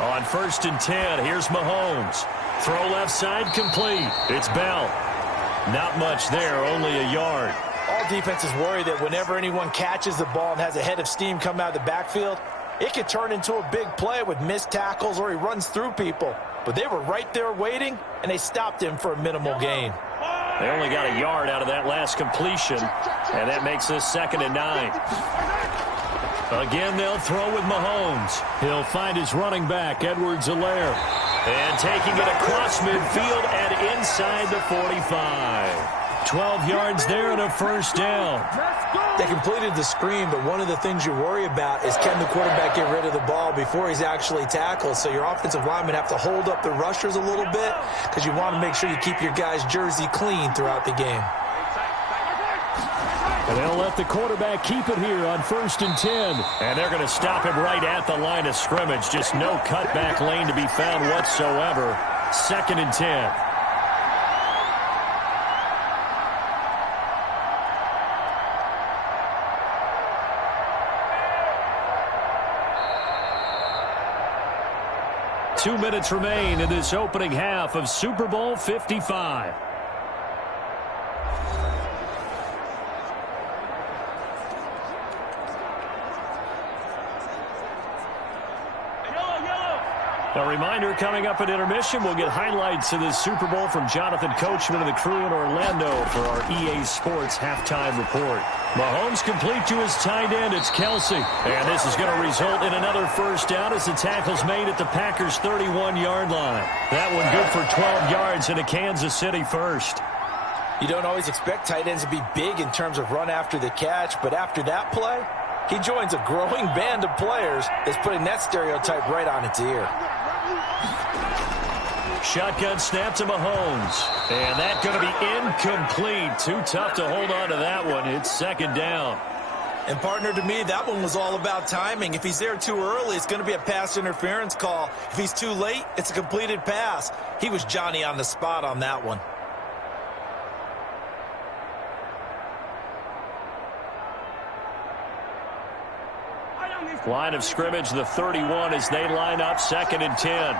On 1st and 10, here's Mahomes. Throw left side complete. It's Bell. Not much there, only a yard. All defenses worry that whenever anyone catches the ball and has a head of steam come out of the backfield, it could turn into a big play with missed tackles or he runs through people. But they were right there waiting, and they stopped him for a minimal gain. They only got a yard out of that last completion, and that makes this 2nd and 9. Again, they'll throw with Mahomes. He'll find his running back, Edwards-Helaire. And taking it across midfield and inside the 45. 12 yards there and a first down. They completed the screen, but one of the things you worry about is can the quarterback get rid of the ball before he's actually tackled. So your offensive linemen have to hold up the rushers a little bit because you want to make sure you keep your guy's jersey clean throughout the game. And they'll let the quarterback keep it here on 1st and 10. And they're going to stop him right at the line of scrimmage. Just no cutback lane to be found whatsoever. 2nd and 10. Two minutes remain in this opening half of Super Bowl 55. A reminder, coming up at intermission, we'll get highlights of this Super Bowl from Jonathan Coachman and the crew in Orlando for our EA Sports halftime report. Mahomes complete to his tight end. It's Kelsey. And this is going to result in another first down as the tackle's made at the Packers' 31-yard line. That one good for 12 yards and a Kansas City first. You don't always expect tight ends to be big in terms of run after the catch, but after that play, he joins a growing band of players that's putting that stereotype right on its ear. Shotgun snap to Mahomes. And that's going to be incomplete. Too tough to hold on to that one. It's 2nd down. And partner, to me, that one was all about timing. If he's there too early, it's going to be a pass interference call. If he's too late, it's a completed pass. He was Johnny on the spot on that one. Line of scrimmage, the 31 as they line up 2nd and 10.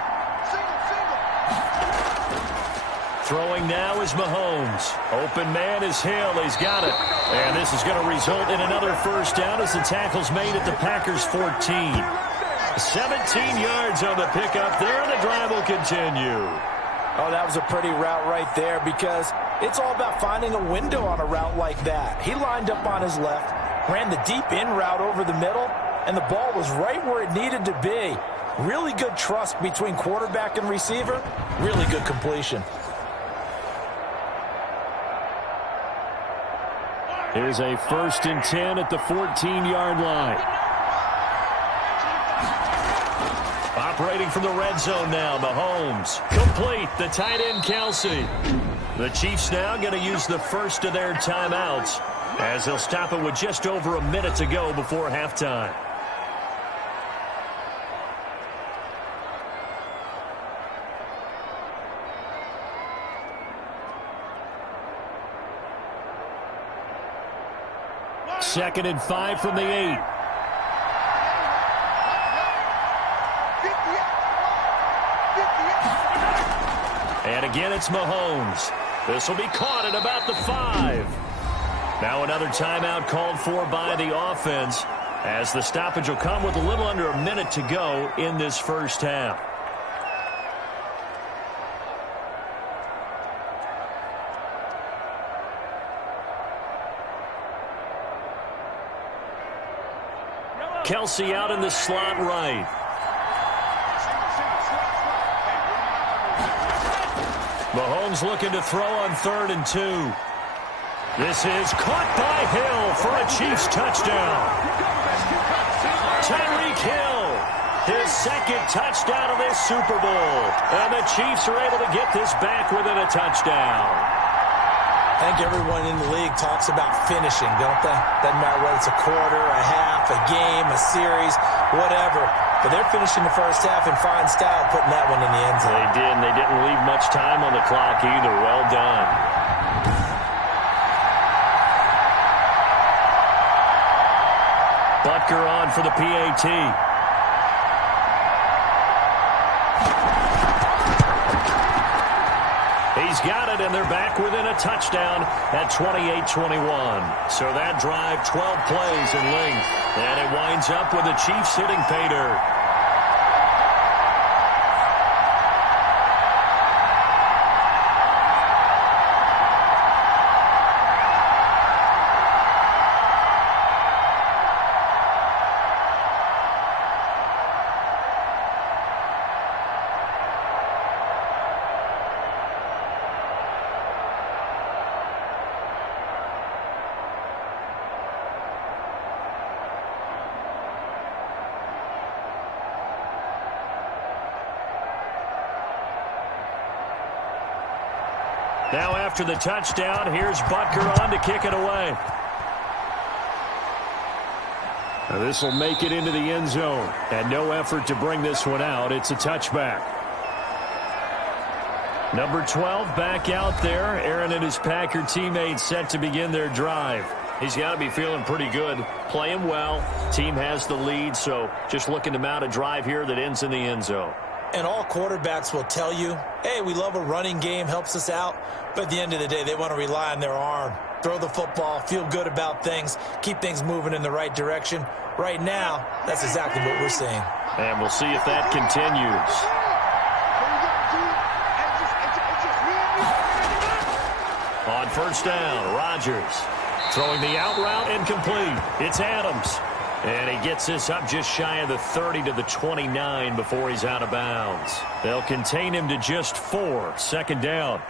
Throwing now is Mahomes. Open man is Hill. He's got it. And this is going to result in another first down as the tackle's made at the Packers' 14. 17 yards on the pickup there, and the drive will continue. Oh, that was a pretty route right there because it's all about finding a window on a route like that. He lined up on his left, ran the deep in route over the middle, and the ball was right where it needed to be. Really good trust between quarterback and receiver. Really good completion. Here's a 1st and 10 at the 14-yard line. Operating from the red zone now, Mahomes. Complete, the tight end, Kelsey. The Chiefs now going to use the first of their timeouts as they'll stop it with just over a minute to go before halftime. Second and 5 from the 8. And again, it's Mahomes. This will be caught at about the 5. Now another timeout called for by the offense as the stoppage will come with a little under a minute to go in this first half. Kelsey out in the slot right. Mahomes looking to throw on 3rd and 2. This is caught by Hill for a Chiefs touchdown. Tyreek Hill, his 2nd touchdown of this Super Bowl. And the Chiefs are able to get this back within a touchdown. I think everyone in the league talks about finishing, don't they? Doesn't matter whether it's a quarter, a half, a game, a series, whatever. But they're finishing the first half in fine style, putting that one in the end zone. They did, and they didn't leave much time on the clock either. Well done. Butker on for the PAT. He's got it, and they're back within a touchdown at 28-21. So that drive, 12 plays in length. And it winds up with the Chiefs hitting pay dirt. Now after the touchdown, here's Butker on to kick it away. This will make it into the end zone. And no effort to bring this one out. It's a touchback. Number 12 back out there. Aaron and his Packer teammates set to begin their drive. He's got to be feeling pretty good. Playing well. Team has the lead, so just looking to mount a drive here that ends in the end zone. And all quarterbacks will tell you, hey, we love a running game, helps us out. But at the end of the day, they want to rely on their arm. Throw the football, feel good about things, keep things moving in the right direction. Right now, that's exactly what we're seeing. And we'll see if that continues. On first down, Rodgers throwing the out route incomplete. It's Adams. And he gets this up just shy of the 30 to the 29 before he's out of bounds. They'll contain him to just 4. Second down.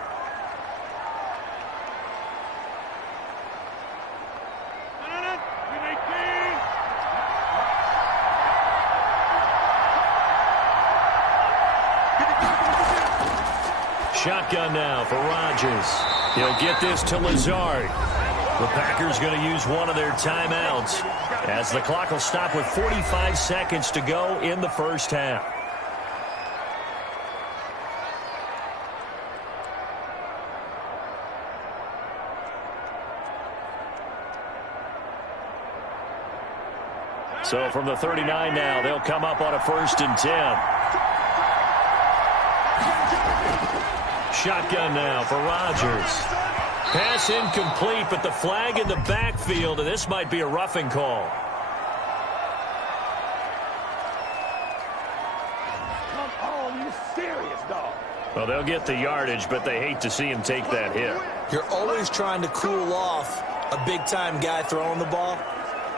Shotgun now for Rodgers. He'll get this to Lazard. The Packers going to use one of their timeouts as the clock will stop with 45 seconds to go in the first half. So from the 39 now, they'll come up on a 1st and 10. Shotgun now for Rodgers. Pass incomplete, but the flag in the backfield, and this might be a roughing call. Come on, you serious, dog? Well, they'll get the yardage, but they hate to see him take that hit. You're always trying to cool off a big-time guy throwing the ball,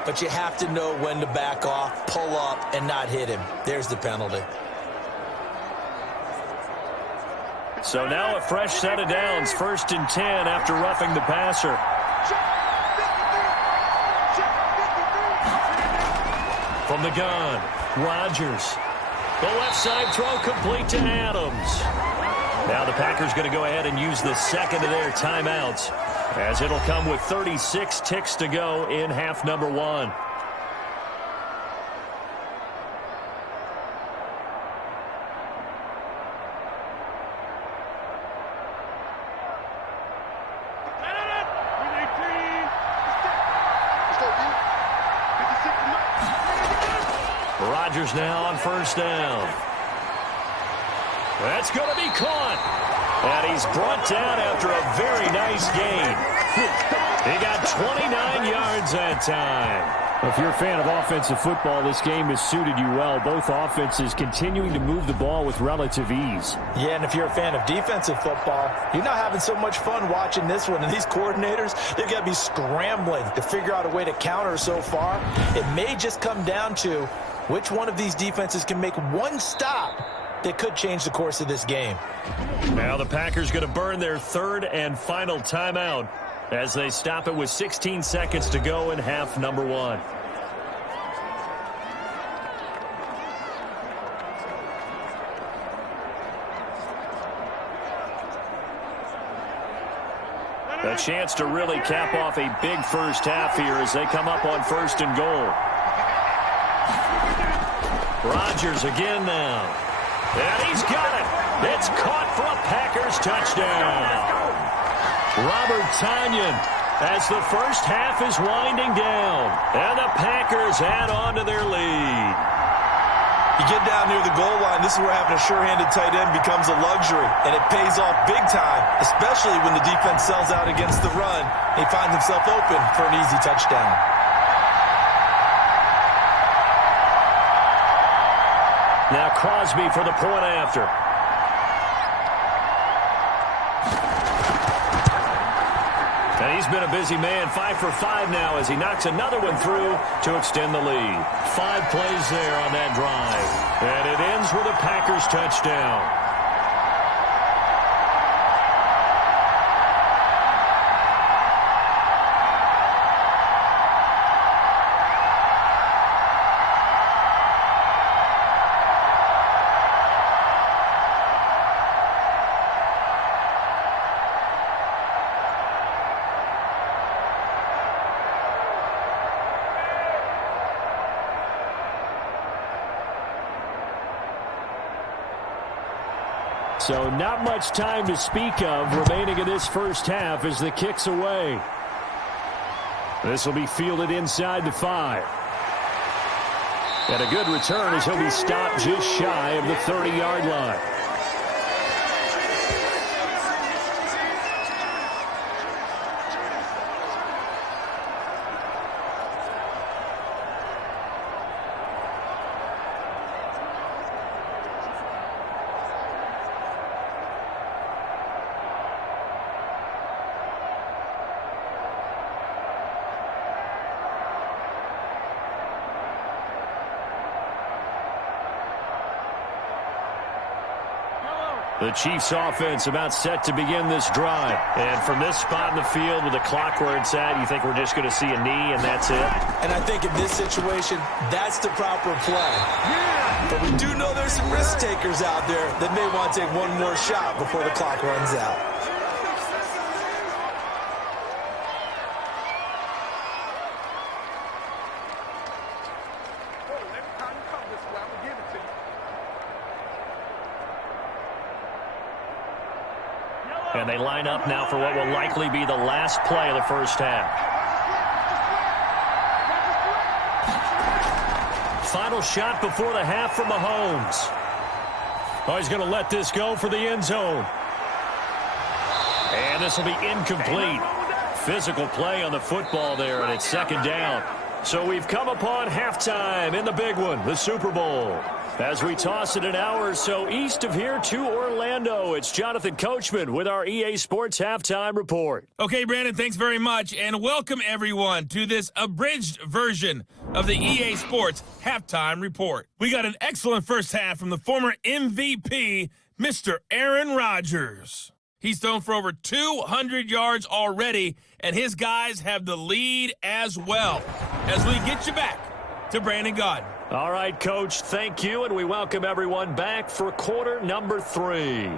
but you have to know when to back off, pull up, and not hit him. There's the penalty. So now a fresh set of downs, 1st and 10 after roughing the passer. From the gun, Rodgers. The left side throw complete to Adams. Now the Packers going to go ahead and use the second of their timeouts, as it'll come with 36 ticks to go in half number 1. Rodgers now on first down. That's going to be caught. And he's brought down after a very nice gain. He got 29 yards that time. If you're a fan of offensive football, this game has suited you well. Both offenses continuing to move the ball with relative ease. Yeah, and if you're a fan of defensive football, you're not having so much fun watching this one. And these coordinators, they've got to be scrambling to figure out a way to counter so far. It may just come down to which one of these defenses can make one stop that could change the course of this game. Now the Packers going to burn their 3rd and final timeout as they stop it with 16 seconds to go in half number 1. A chance to really cap off a big first half here as they come up on 1st and goal. Rodgers again now. And he's got it. It's caught for a Packers touchdown. Robert Tonyan as the first half is winding down. And the Packers add on to their lead. You get down near the goal line, this is where having a sure-handed tight end becomes a luxury. And it pays off big time, especially when the defense sells out against the run. He finds himself open for an easy touchdown. Now Crosby for the point after. And he's been a busy man, 5 for 5 now as he knocks another one through to extend the lead. 5 plays there on that drive. And it ends with a Packers touchdown. So not much time to speak of remaining in this first half as the kick's away. This will be fielded inside the 5. And a good return as he'll be stopped just shy of the 30-yard line. The Chiefs offense about set to begin this drive. And from this spot in the field with the clock where it's at, you think we're just going to see a knee and that's it? And I think in this situation, that's the proper play. But we do know there's some risk takers out there that may want to take one more shot before the clock runs out. And they line up now for what will likely be the last play of the first half. Final shot before the half from Mahomes. Oh, he's going to let this go for the end zone. And this will be incomplete. Physical play on the football there, and it's second down. So we've come upon halftime in the big one, the Super Bowl. As we toss it an hour or so east of here to Orlando, it's Jonathan Coachman with our EA Sports Halftime Report. Okay, Brandon, thanks very much, and welcome everyone to this abridged version of the EA Sports Halftime Report. We got an excellent first half from the former MVP, Mr. Aaron Rodgers. He's thrown for over 200 yards already, and his guys have the lead as well. As we get you back to Brandon Gaudin. All right, Coach, thank you, and we welcome everyone back for quarter number 3.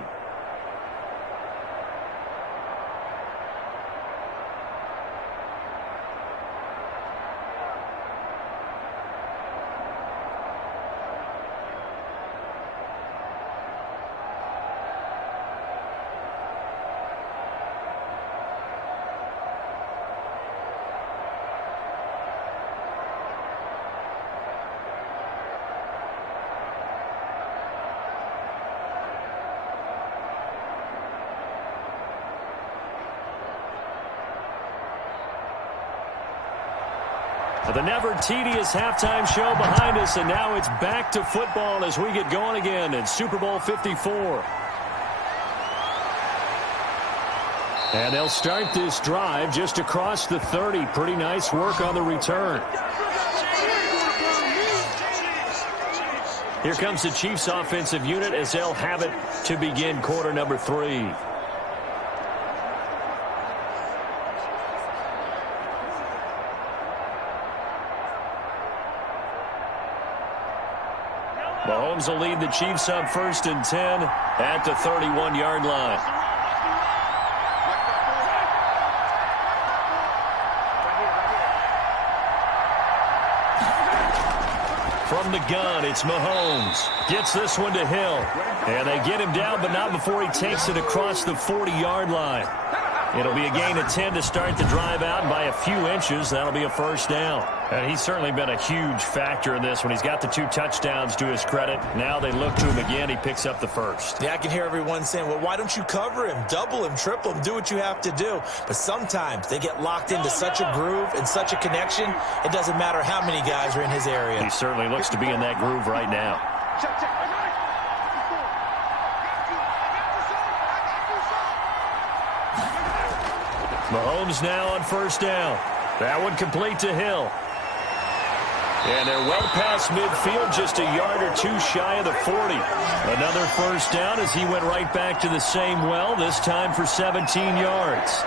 The never-tedious halftime show behind us, and now it's back to football as we get going again in Super Bowl 54. And they'll start this drive just across the 30. Pretty nice work on the return. Here comes the Chiefs offensive unit as they'll have it to begin quarter number 3. Mahomes will lead the Chiefs up 1st and 10 at the 31-yard line. From the gun, it's Mahomes. Gets this one to Hill. And they get him down, but not before he takes it across the 40-yard line. It'll be a gain of 10 to start the drive out, and by a few inches, that'll be a first down. And he's certainly been a huge factor in this when he's got the 2 touchdowns to his credit. Now they look to him again. He picks up the first. Yeah, I can hear everyone saying, well, why don't you cover him, double him, triple him, do what you have to do. But sometimes they get locked into such a groove and such a connection, it doesn't matter how many guys are in his area. He certainly looks to be in that groove right now. Mahomes now on first down. That one complete to Hill. And they're well past midfield, just a yard or 2 shy of the 40. Another first down as he went right back to the same well, this time for 17 yards.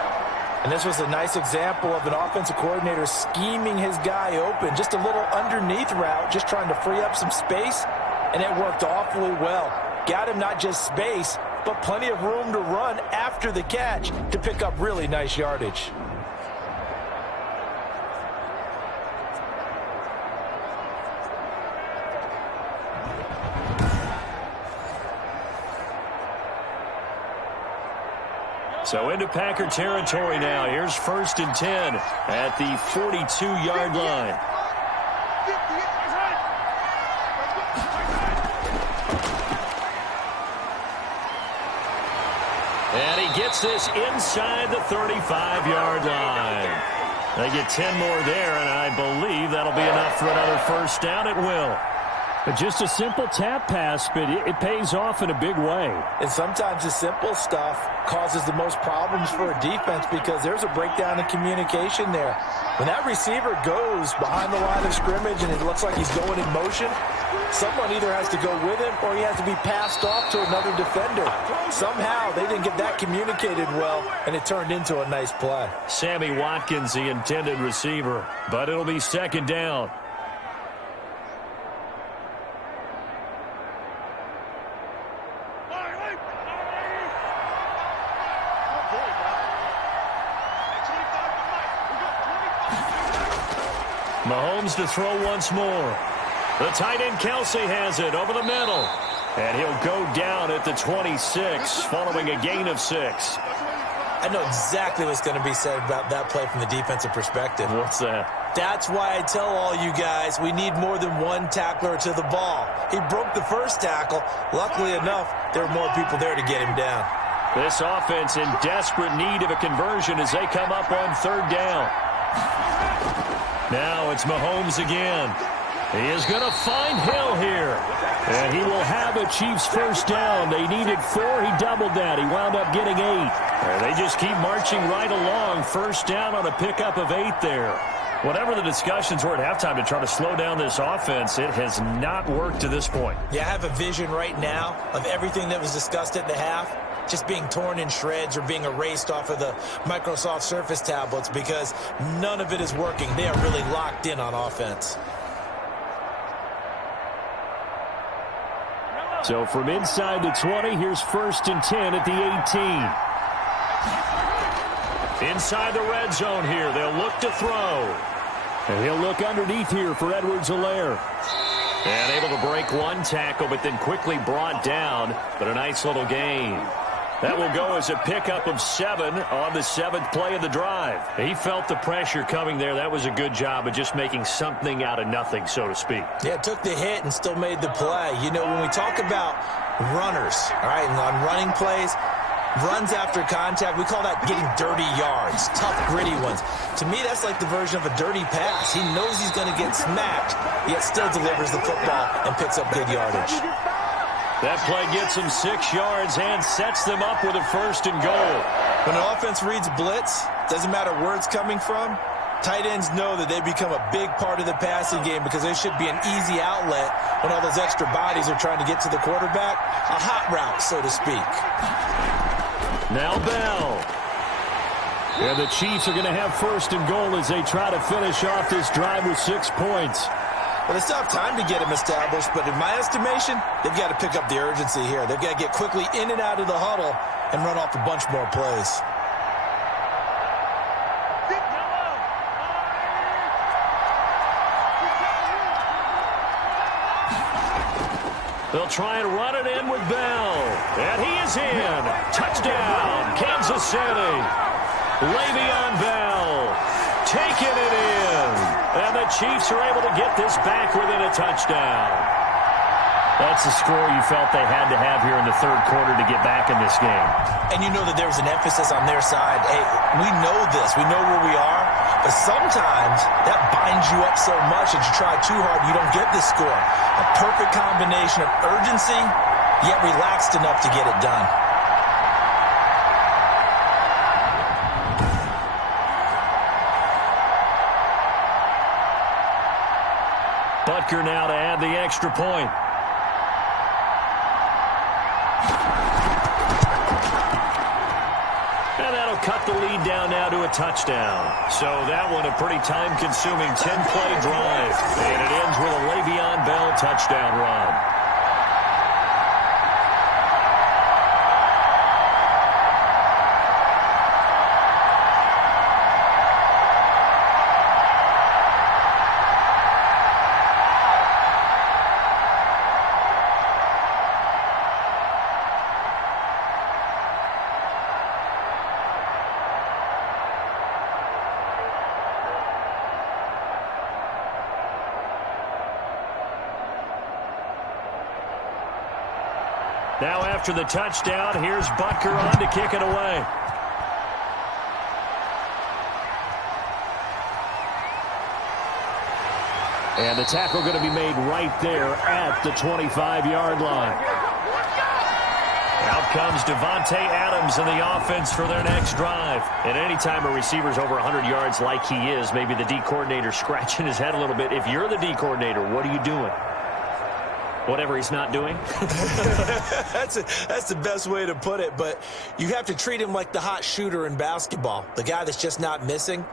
And this was a nice example of an offensive coordinator scheming his guy open. Just a little underneath route, just trying to free up some space, and it worked awfully well. Got him not just space, but plenty of room to run after the catch to pick up really nice yardage. So into Packer territory now. Here's 1st and 10 at the 42-yard line. And he gets this inside the 35-yard line. They get 10 more there, and I believe that'll be enough for another first down. It will. Just a simple tap pass, but it pays off in a big way. And sometimes the simple stuff causes the most problems for a defense because there's a breakdown in communication there. When that receiver goes behind the line of scrimmage and it looks like he's going in motion, someone either has to go with him or he has to be passed off to another defender. Somehow they didn't get that communicated well, and it turned into a nice play. Sammy Watkins, the intended receiver, but it'll be 2nd down. Mahomes to throw once more. The tight end Kelsey has it over the middle. And he'll go down at the 26 following a gain of 6. I know exactly what's going to be said about that play from the defensive perspective. What's that? That's why I tell all you guys we need more than one tackler to the ball. He broke the first tackle. Luckily enough, there were more people there to get him down. This offense in desperate need of a conversion as they come up on 3rd down. Now it's Mahomes again. He is going to find Hill here. And he will have a Chiefs first down. They needed 4. He doubled that. He wound up getting 8. And they just keep marching right along. First down on a pickup of 8 there. Whatever the discussions were at halftime to try to slow down this offense, it has not worked to this point. Yeah, I have a vision right now of everything that was discussed at the half just being torn in shreds or being erased off of the Microsoft Surface tablets because none of it is working. They are really locked in on offense. So from inside the 20, here's 1st and 10 at the 18. Inside the red zone here, they'll look to throw. And he'll look underneath here for Edwards-Helaire. And able to break one tackle, but then quickly brought down. But a nice little gain. That will go as a pickup of 7 on the 7th play of the drive. He felt the pressure coming there. That was a good job of just making something out of nothing, so to speak. Yeah, took the hit and still made the play. You know, when we talk about runners, all right, and on running plays, runs after contact, we call that getting dirty yards, tough, gritty ones. To me, that's like the version of a dirty pass. He knows he's going to get smacked, yet still delivers the football and picks up good yardage. That play gets him 6 yards and sets them up with a 1st and goal. When an offense reads blitz, doesn't matter where it's coming from, tight ends know that they become a big part of the passing game because there should be an easy outlet when all those extra bodies are trying to get to the quarterback. A hot route, so to speak. Now Bell. And the Chiefs are going to have 1st and goal as they try to finish off this drive with 6 points. Well, they still have time to get him established, but in my estimation, they've got to pick up the urgency here. They've got to get quickly in and out of the huddle and run off a bunch more plays. They'll try and run it in with Bell. And he is in. Touchdown, Kansas City. Le'Veon Bell taking it in. And the Chiefs are able to get this back within a touchdown. That's the score you felt they had to have here in the 3rd quarter to get back in this game. And you know that there was an emphasis on their side. Hey, we know this. We know where we are. But sometimes that binds you up so much that you try too hard and you don't get this score. A perfect combination of urgency, yet relaxed enough to get it done. Butker now to add the extra point. And that'll cut the lead down now to a touchdown. So that one a pretty time-consuming 10-play drive. And it ends with a Le'Veon Bell touchdown run. Now after the touchdown, here's Butker on to kick it away. And the tackle going to be made right there at the 25-yard line. Out comes Devontae Adams in the offense for their next drive. And anytime a receiver's over 100 yards like he is, maybe the D coordinator scratching his head a little bit. If you're the D coordinator, what are you doing? Whatever he's not doing? That's the best way to put it. But you have to treat him like the hot shooter in basketball, the guy that's just not missing.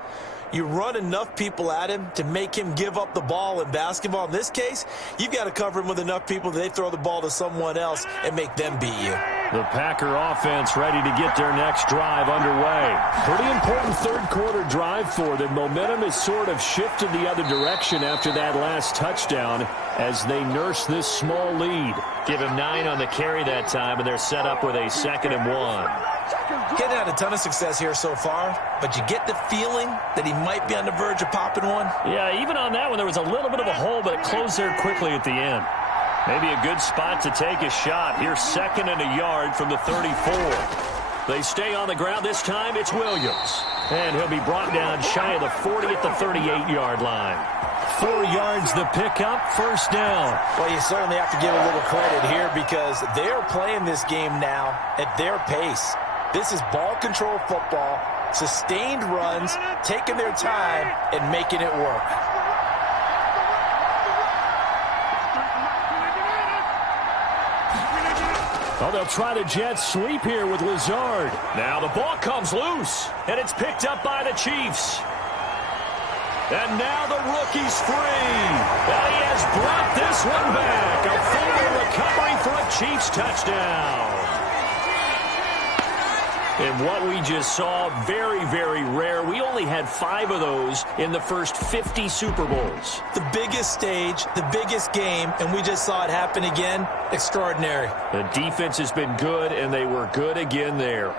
You run enough people at him to make him give up the ball in basketball. In this case, you've got to cover him with enough people that they throw the ball to someone else and make them beat you. The Packer offense ready to get their next drive underway. Pretty important third-quarter drive for them. Momentum has sort of shifted the other direction after that last touchdown as they nurse this small lead. Give him 9 on the carry that time, and they're set up with a 2nd and 1. Getting had a ton of success here so far, but you get the feeling that he might be on the verge of popping one. Yeah, even on that one, there was a little bit of a hole, but it closed there quickly at the end. Maybe a good spot to take a shot. Here's 2nd and a yard from the 34. They stay on the ground. This time it's Williams. And he'll be brought down shy of the 40 at the 38-yard line. 4 yards the pickup, first down. Well, you certainly have to give a little credit here because they're playing this game now at their pace. This is ball control football, sustained runs, taking their time and making it work. Oh, they'll try the jet sweep here with Lazard. Now the ball comes loose, and it's picked up by the Chiefs. And now the rookie's free. And he has brought this one back. A full recovery for a Chiefs touchdown. And what we just saw, very, very rare. We only had 5 of those in the first 50 Super Bowls. The biggest stage, the biggest game, and we just saw it happen again. Extraordinary. The defense has been good, and they were good again there.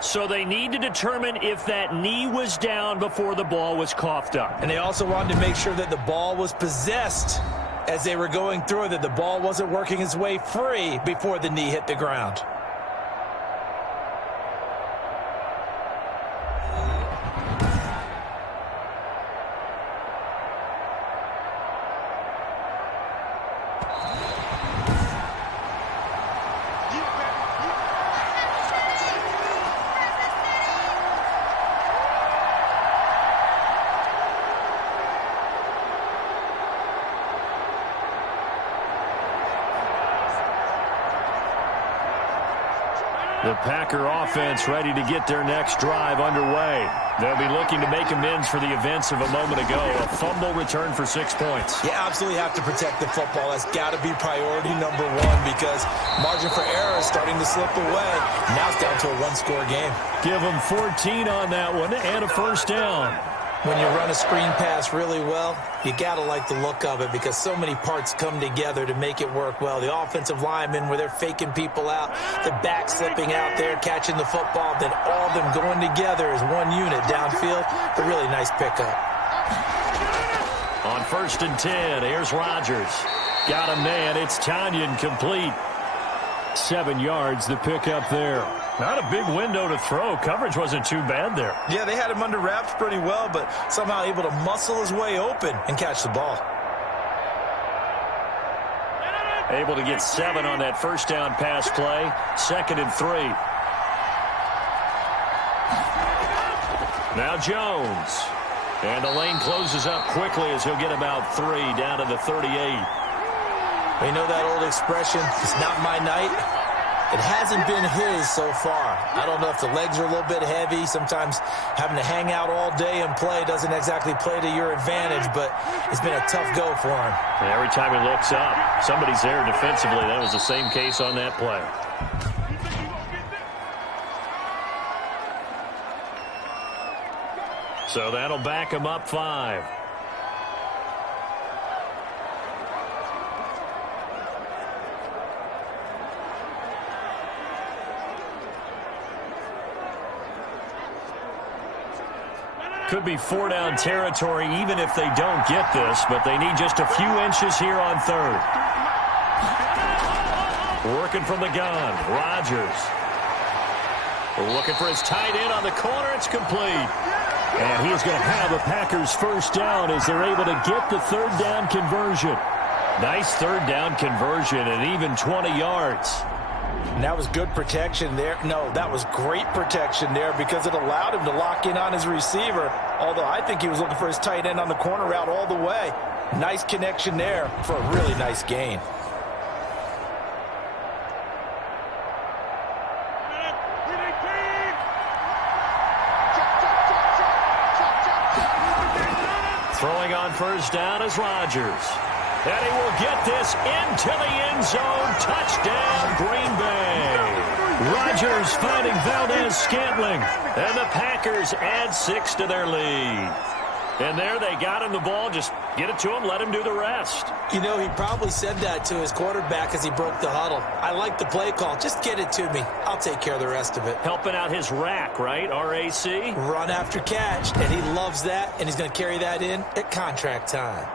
So they need to determine if that knee was down before the ball was coughed up. And they also wanted to make sure that the ball was possessed as they were going through it, that the ball wasn't working its way free before the knee hit the ground. The Packer offense ready to get their next drive underway. They'll be looking to make amends for the events of a moment ago. A fumble return for 6 points. You absolutely have to protect the football. That's got to be priority number 1 because margin for error is starting to slip away. Now it's down to a 1-score game. Give them 14 on that one and a first down. When you run a screen pass really well, you got to like the look of it because so many parts come together to make it work well. The offensive linemen where they're faking people out, the back slipping out there, catching the football, then all of them going together as one unit downfield. A really nice pickup. On 1st and 10, here's Rodgers. Got a man. It's Tanyan complete. 7 yards, the pickup there. Not a big window to throw. Coverage wasn't too bad there. Yeah, they had him under wraps pretty well, but somehow able to muscle his way open and catch the ball. Able to get 7 on that first down pass play. 2nd and 3. Now Jones. And the lane closes up quickly as he'll get about 3 down to the 38. You know that old expression, it's not my night? It hasn't been his so far. I don't know if the legs are a little bit heavy. Sometimes having to hang out all day and play doesn't exactly play to your advantage, but it's been a tough go for him. And every time he looks up, somebody's there defensively. That was the same case on that play. So that'll back him up 5. Could be 4-down territory even if they don't get this, but they need just a few inches here on third. Working from the gun, Rodgers. Looking for his tight end on the corner. It's complete. And he is going to have a Packers first down as they're able to get the third down conversion. Nice third down conversion and even 20 yards. And that was good protection there. No, that was great protection there because it allowed him to lock in on his receiver, although I think he was looking for his tight end on the corner route all the way. Nice connection there for a really nice gain. Throwing on first down is Rodgers. And he will get this into the end zone. Touchdown, Green Bay. Rodgers finding Valdez-Scantling. And the Packers add 6 to their lead. And there they got him the ball. Just get it to him, let him do the rest. You know, he probably said that to his quarterback as he broke the huddle. I like the play call. Just get it to me. I'll take care of the rest of it. Helping out his rack, right? R-A-C? Run after catch. And he loves that, and he's going to carry that in at contract time.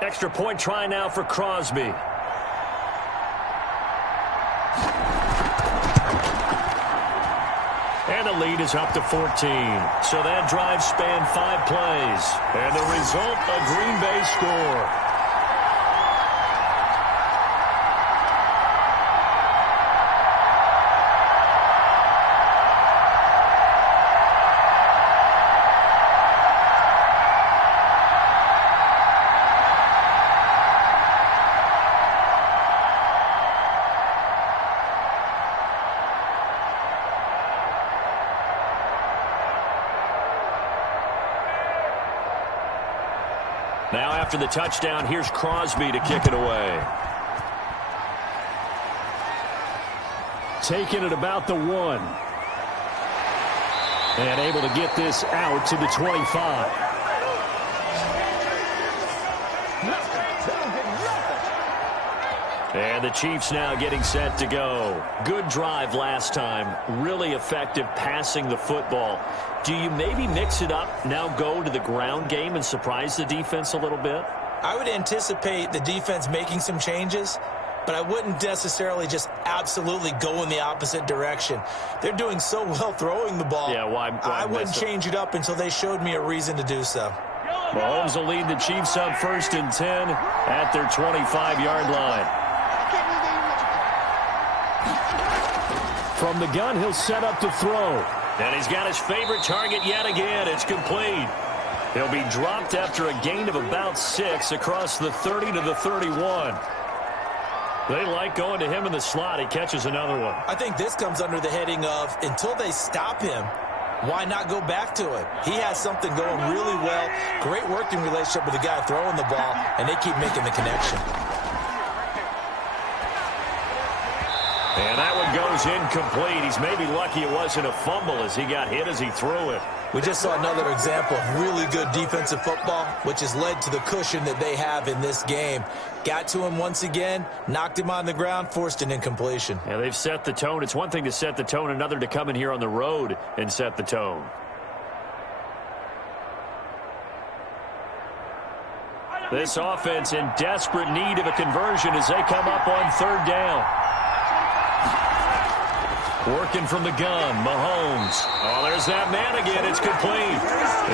Extra point try now for Crosby. And the lead is up to 14. So that drive spanned 5 plays. And the result, a Green Bay score. Now after the touchdown, here's Crosby to kick it away. Taking it about the 1. And able to get this out to the 25. And the Chiefs now getting set to go. Good drive last time. Really effective passing the football. Do you maybe mix it up, now go to the ground game and surprise the defense a little bit? I would anticipate the defense making some changes, but I wouldn't necessarily just absolutely go in the opposite direction. They're doing so well throwing the ball. Yeah, why I wouldn't change it up until they showed me a reason to do so. Mahomes will lead the Chiefs up 1st and 10 at their 25-yard line. From the gun, he'll set up to throw. And he's got his favorite target yet again. It's complete. He'll be dropped after a gain of about 6 across the 30 to the 31. They like going to him in the slot. He catches another one. I think this comes under the heading of until they stop him, why not go back to it? He has something going really well. Great working relationship with the guy throwing the ball, and they keep making the connection. And that one goes incomplete. He's maybe lucky it wasn't a fumble as he got hit as he threw it. We just saw another example of really good defensive football, which has led to the cushion that they have in this game. Got to him once again, knocked him on the ground, forced an incompletion. Yeah, they've set the tone. It's one thing to set the tone, another to come in here on the road and set the tone. This offense in desperate need of a conversion as they come up on 3rd down. Working from the gun, Mahomes. Oh, there's that man again. It's complete.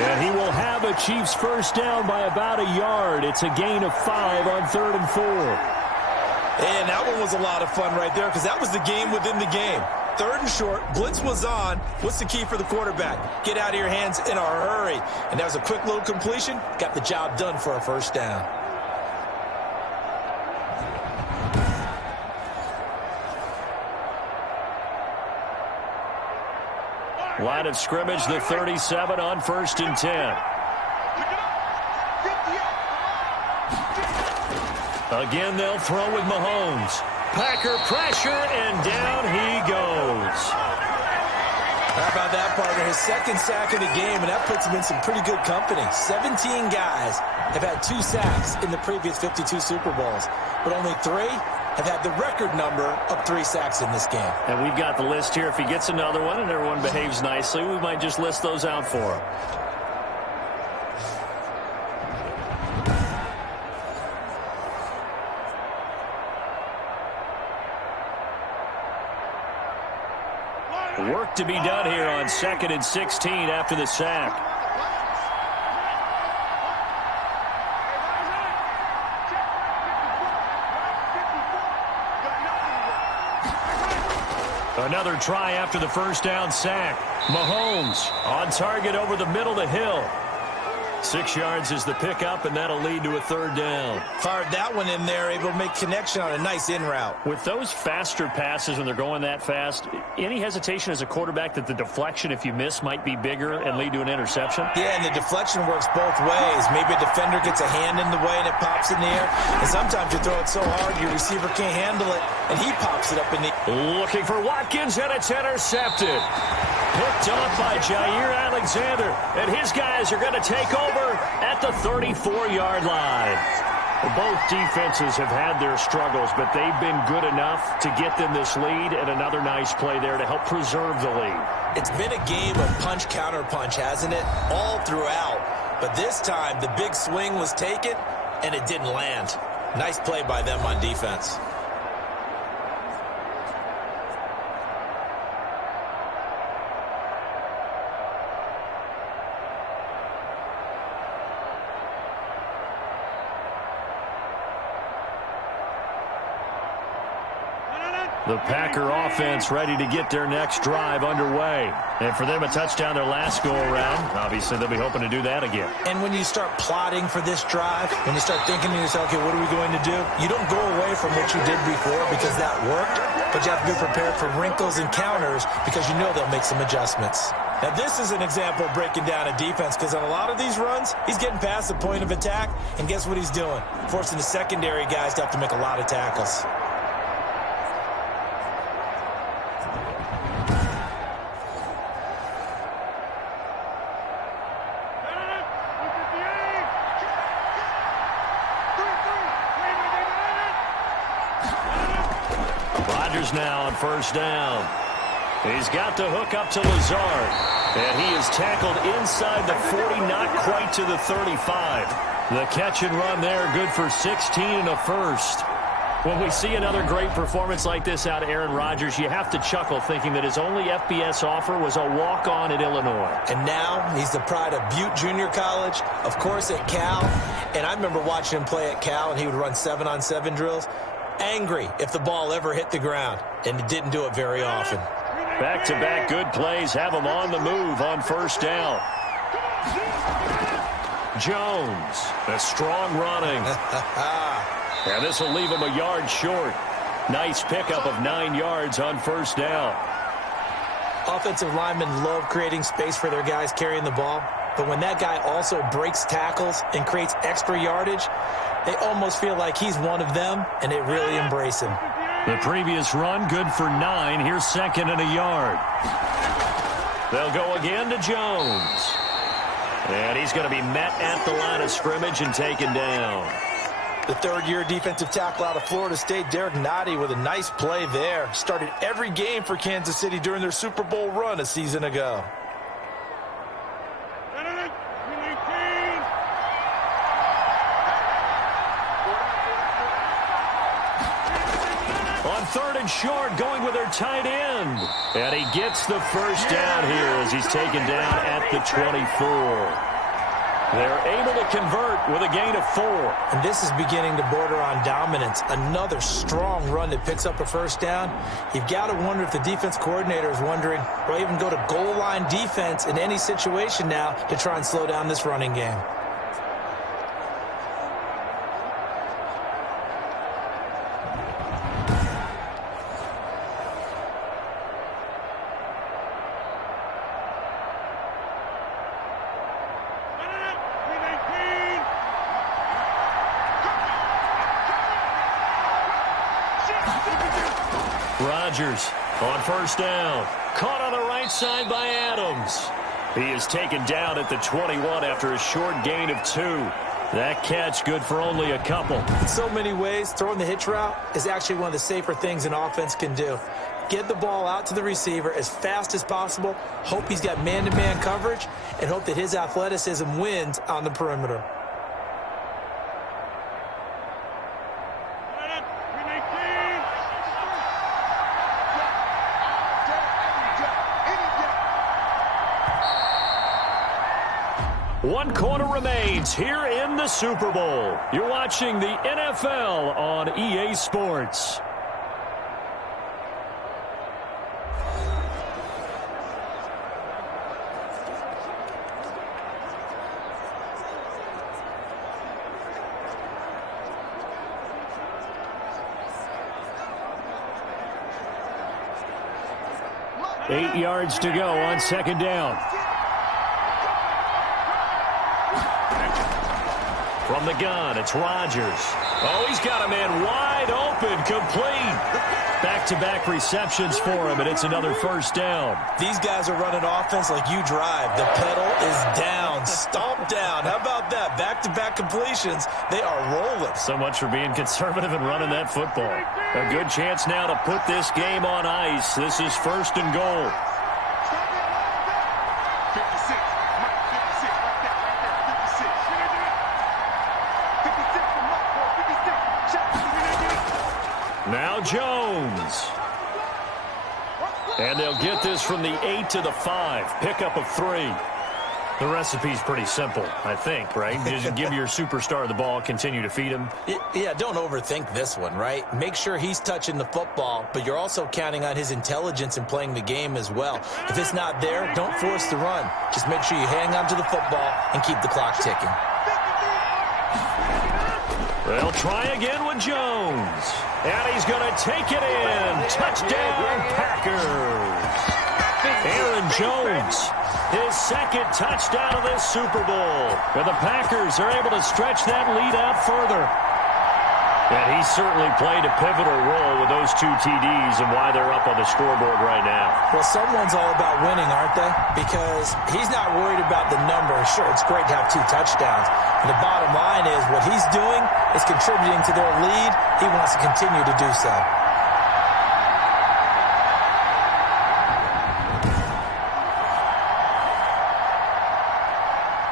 And he will have a Chiefs first down by about a yard. It's a gain of 5 on 3rd and 4. And that one was a lot of fun right there because that was the game within the game. 3rd and short, blitz was on. What's the key for the quarterback? Get out of your hands in a hurry. And that was a quick little completion. Got the job done for a first down. Line of scrimmage, the 37 on 1st and 10. Again, they'll throw with Mahomes. Packer pressure, and down he goes. How about that, partner? His 2nd sack of the game, and that puts him in some pretty good company. 17 guys have had 2 sacks in the previous 52 Super Bowls, but only 3 have had the record number of 3 sacks in this game. And we've got the list here. If he gets another one and everyone behaves nicely, we might just list those out for him. Work to be done here on 2nd and 16 after the sack. Another try after the first down sack. Mahomes on target over the middle to Hill. 6 yards is the pickup, and that'll lead to a 3rd down. Fired that one in there, able to make connection on a nice in route. With those faster passes when they're going that fast, any hesitation as a quarterback that the deflection, if you miss, might be bigger and lead to an interception? Yeah, and the deflection works both ways. Maybe a defender gets a hand in the way and it pops in the air. And sometimes you throw it so hard your receiver can't handle it, and he pops it up in the air. Looking for Watkins, and it's intercepted. Picked off by Jair Alexander, and his guys are going to take over at the 34-yard line. Both defenses have had their struggles, but they've been good enough to get them this lead, and another nice play there to help preserve the lead. It's been a game of punch-counter-punch, hasn't it? All throughout. But this time, the big swing was taken, and it didn't land. Nice play by them on defense. The Packer offense ready to get their next drive underway. And for them, a touchdown their last go-around. Obviously, they'll be hoping to do that again. And when you start plotting for this drive, when you start thinking to yourself, okay, what are we going to do? You don't go away from what you did before because that worked, but you have to be prepared for wrinkles and counters because you know they'll make some adjustments. Now, this is an example of breaking down a defense because on a lot of these runs, he's getting past the point of attack, and guess what he's doing? Forcing the secondary guys to have to make a lot of tackles. Now on 1st down. He's got the hook up to Lazard. And he is tackled inside the 40, not quite to the 35. The catch and run there, good for 16 and a first. When we see another great performance like this out of Aaron Rodgers, you have to chuckle thinking that his only FBS offer was a walk-on at Illinois. And now he's the pride of Butte Junior College, of course at Cal. And I remember watching him play at Cal, and he would run 7-on-7 drills. Angry if the ball ever hit the ground, and it didn't do it very often. Back-to-back good plays have him on the move on 1st down. Jones, a strong running. And this will leave him a yard short. Nice pickup of 9 yards on 1st down. Offensive linemen love creating space for their guys carrying the ball, but when that guy also breaks tackles and creates extra yardage, they almost feel like he's one of them, and they really embrace him. The previous run, good for 9. Here's 2nd and a yard. They'll go again to Jones. And he's going to be met at the line of scrimmage and taken down. The 3rd-year defensive tackle out of Florida State, Derek Nottie, with a nice play there. Started every game for Kansas City during their Super Bowl run a season ago. On 3rd and short, going with their tight end. And he gets the first down here as he's taken down at the 24. They're able to convert with a gain of 4. And this is beginning to border on dominance. Another strong run that picks up a first down. You've got to wonder if the defense coordinator is wondering, will I even go to goal line defense in any situation now to try and slow down this running game? Rodgers on 1st down. Caught on the right side by Adams. He is taken down at the 21 after a short gain of 2. That catch good for only a couple. In so many ways, throwing the hitch route is actually one of the safer things an offense can do. Get the ball out to the receiver as fast as possible, hope he's got man-to-man coverage, and hope that his athleticism wins on the perimeter. One quarter remains here in the Super Bowl. You're watching the NFL on EA Sports. Eight yards to go on second down. From the gun, it's Rodgers. Oh, he's got a man wide open, complete. Back-to-back receptions for him, and it's another first down. These guys are running offense like you drive. The pedal is down, stomp down. How about that? Back-to-back completions. They are rolling. So much for being conservative and running that football. A good chance now to put this game on ice. This is first and goal. Now Jones. And they'll get this from the 8 to the 5. Pickup of 3. The recipe's pretty simple, I think, right? Just give your superstar the ball, continue to feed him. Yeah, don't overthink this one, right? Make sure he's touching the football, but you're also counting on his intelligence in playing the game as well. If it's not there, don't force the run. Just make sure you hang on to the football and keep the clock ticking. They'll try again with Jones. And he's going to take it in. Touchdown, Packers. Aaron Jones, his second touchdown of this Super Bowl. And the Packers are able to stretch that lead out further. And he certainly played a pivotal role with those 2 TDs and why they're up on the scoreboard right now. Well, someone's all about winning, aren't they? Because he's not worried about the number. Sure, it's great to have 2 touchdowns. And the bottom line is what he's doing is contributing to their lead. He wants to continue to do so.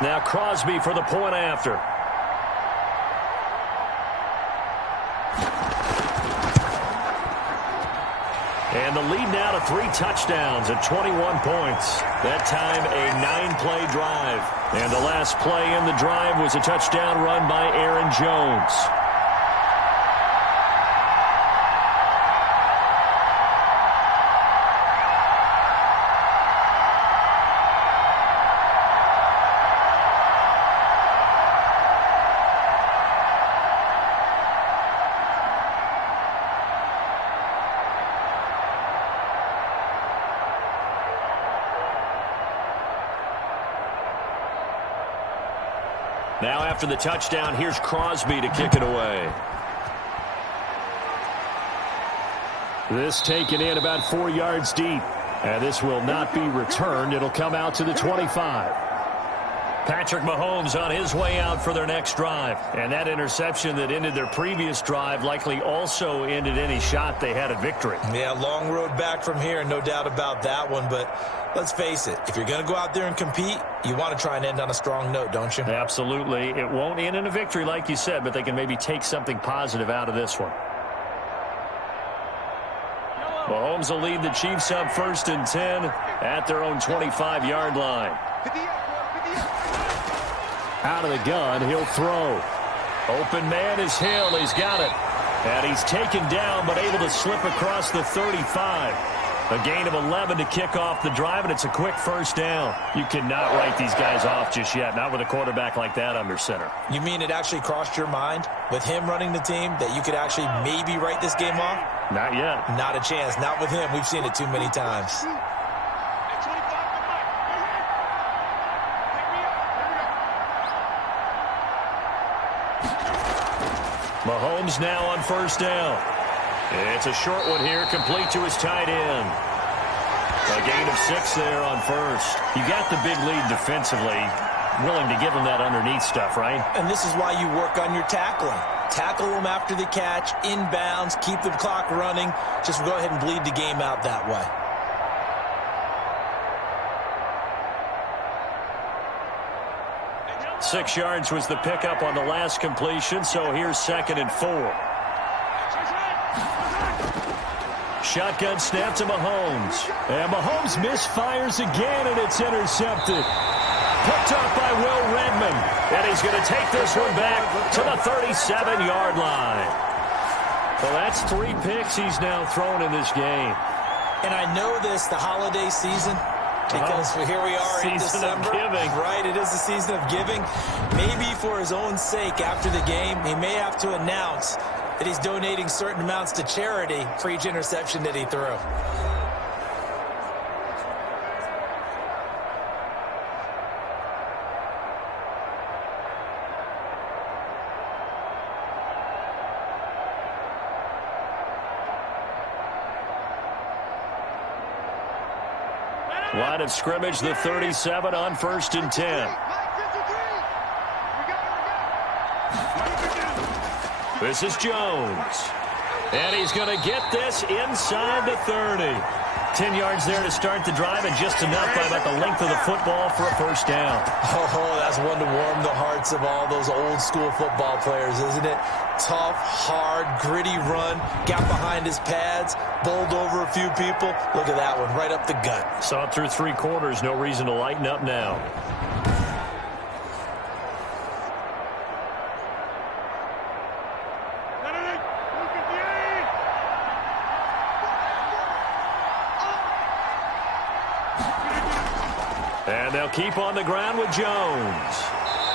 Now Crosby for the point after. And the lead now to 3 touchdowns at 21 points. That time a 9-play drive. And the last play in the drive was a touchdown run by Aaron Jones. Now after the touchdown, here's Crosby to kick it away. This taken in about 4 yards deep. And this will not be returned. It'll come out to the 25. Patrick Mahomes on his way out for their next drive. And that interception that ended their previous drive likely also ended any shot they had at victory. Yeah, long road back from here, no doubt about that one. But let's face it, if you're going to go out there and compete, you want to try and end on a strong note, don't you? Absolutely. It won't end in a victory like you said, but they can maybe take something positive out of this one. Mahomes will lead the Chiefs up 1st and 10 at their own 25-yard line. Out of the gun, he'll throw. Open man is Hill. He's got it. And he's taken down, but able to slip across the 35. A gain of 11 to kick off the drive, and it's a quick first down. You cannot write these guys off just yet, not with a quarterback like that under center. You mean it actually crossed your mind with him running the team that you could actually maybe write this game off? Not yet. Not a chance. Not with him. We've seen it too many times. Mahomes now on first down. It's a short one here, complete to his tight end. A gain of 6 there on first. You got the big lead defensively. willing to give him that underneath stuff, right? And this is why you work on your tackling. Tackle them after the catch, inbounds, keep the clock running. Just go ahead and bleed the game out that way. Six yards was the pickup on the last completion, so here's 2nd and 4. Shotgun snap to Mahomes. And Mahomes misfires again, and it's intercepted. Picked up by Will Redmond. And he's going to take this one back to the 37-yard line. Well, that's 3 picks he's now thrown in this game. And I know this, the holiday season, because here we are in December. Season of giving. Right, it is the season of giving. Maybe for his own sake after the game, he may have to announce that he's donating certain amounts to charity for each interception that he threw. Line of scrimmage, the 37 on 1st and 10. This is Jones. And he's going to get this inside the 30. 10 yards there to start the drive, and just enough by about the length of the football for a first down. Oh, that's one to warm the hearts of all those old school football players, isn't it? Tough, hard, gritty run, got behind his pads, bowled over a few people. Look at that one, right up the gut. Saw it through 3 quarters, no reason to lighten up now. And they'll keep on the ground with Jones.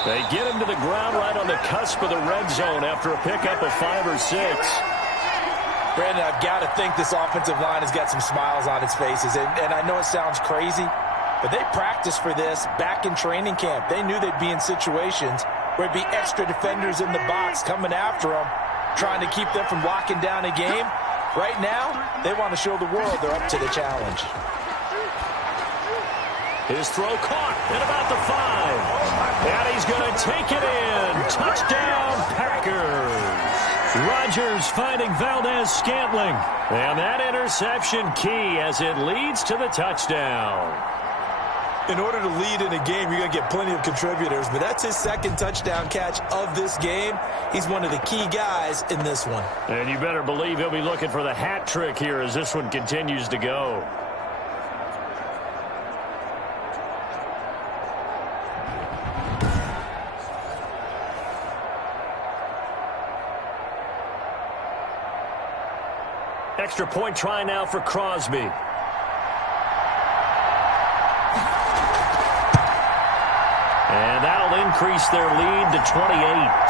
They get him to the ground right on the cusp of the red zone after a pickup of 5 or 6. Brandon, I've got to think this offensive line has got some smiles on its faces. And I know it sounds crazy, but they practiced for this back in training camp. They knew they'd be in situations where it'd be extra defenders in the box coming after them, trying to keep them from locking down a game. Right now, they want to show the world they're up to the challenge. His throw caught at about the 5. And he's going to take it in. Touchdown, Packers. Rodgers finding Valdez-Scantling. And that interception key as it leads to the touchdown. In order to lead in a game, you're going to get plenty of contributors, but that's his 2nd touchdown catch of this game. He's one of the key guys in this one. And you better believe he'll be looking for the hat trick here as this one continues to go. Extra point try now for Crosby. And that'll increase their lead to 28.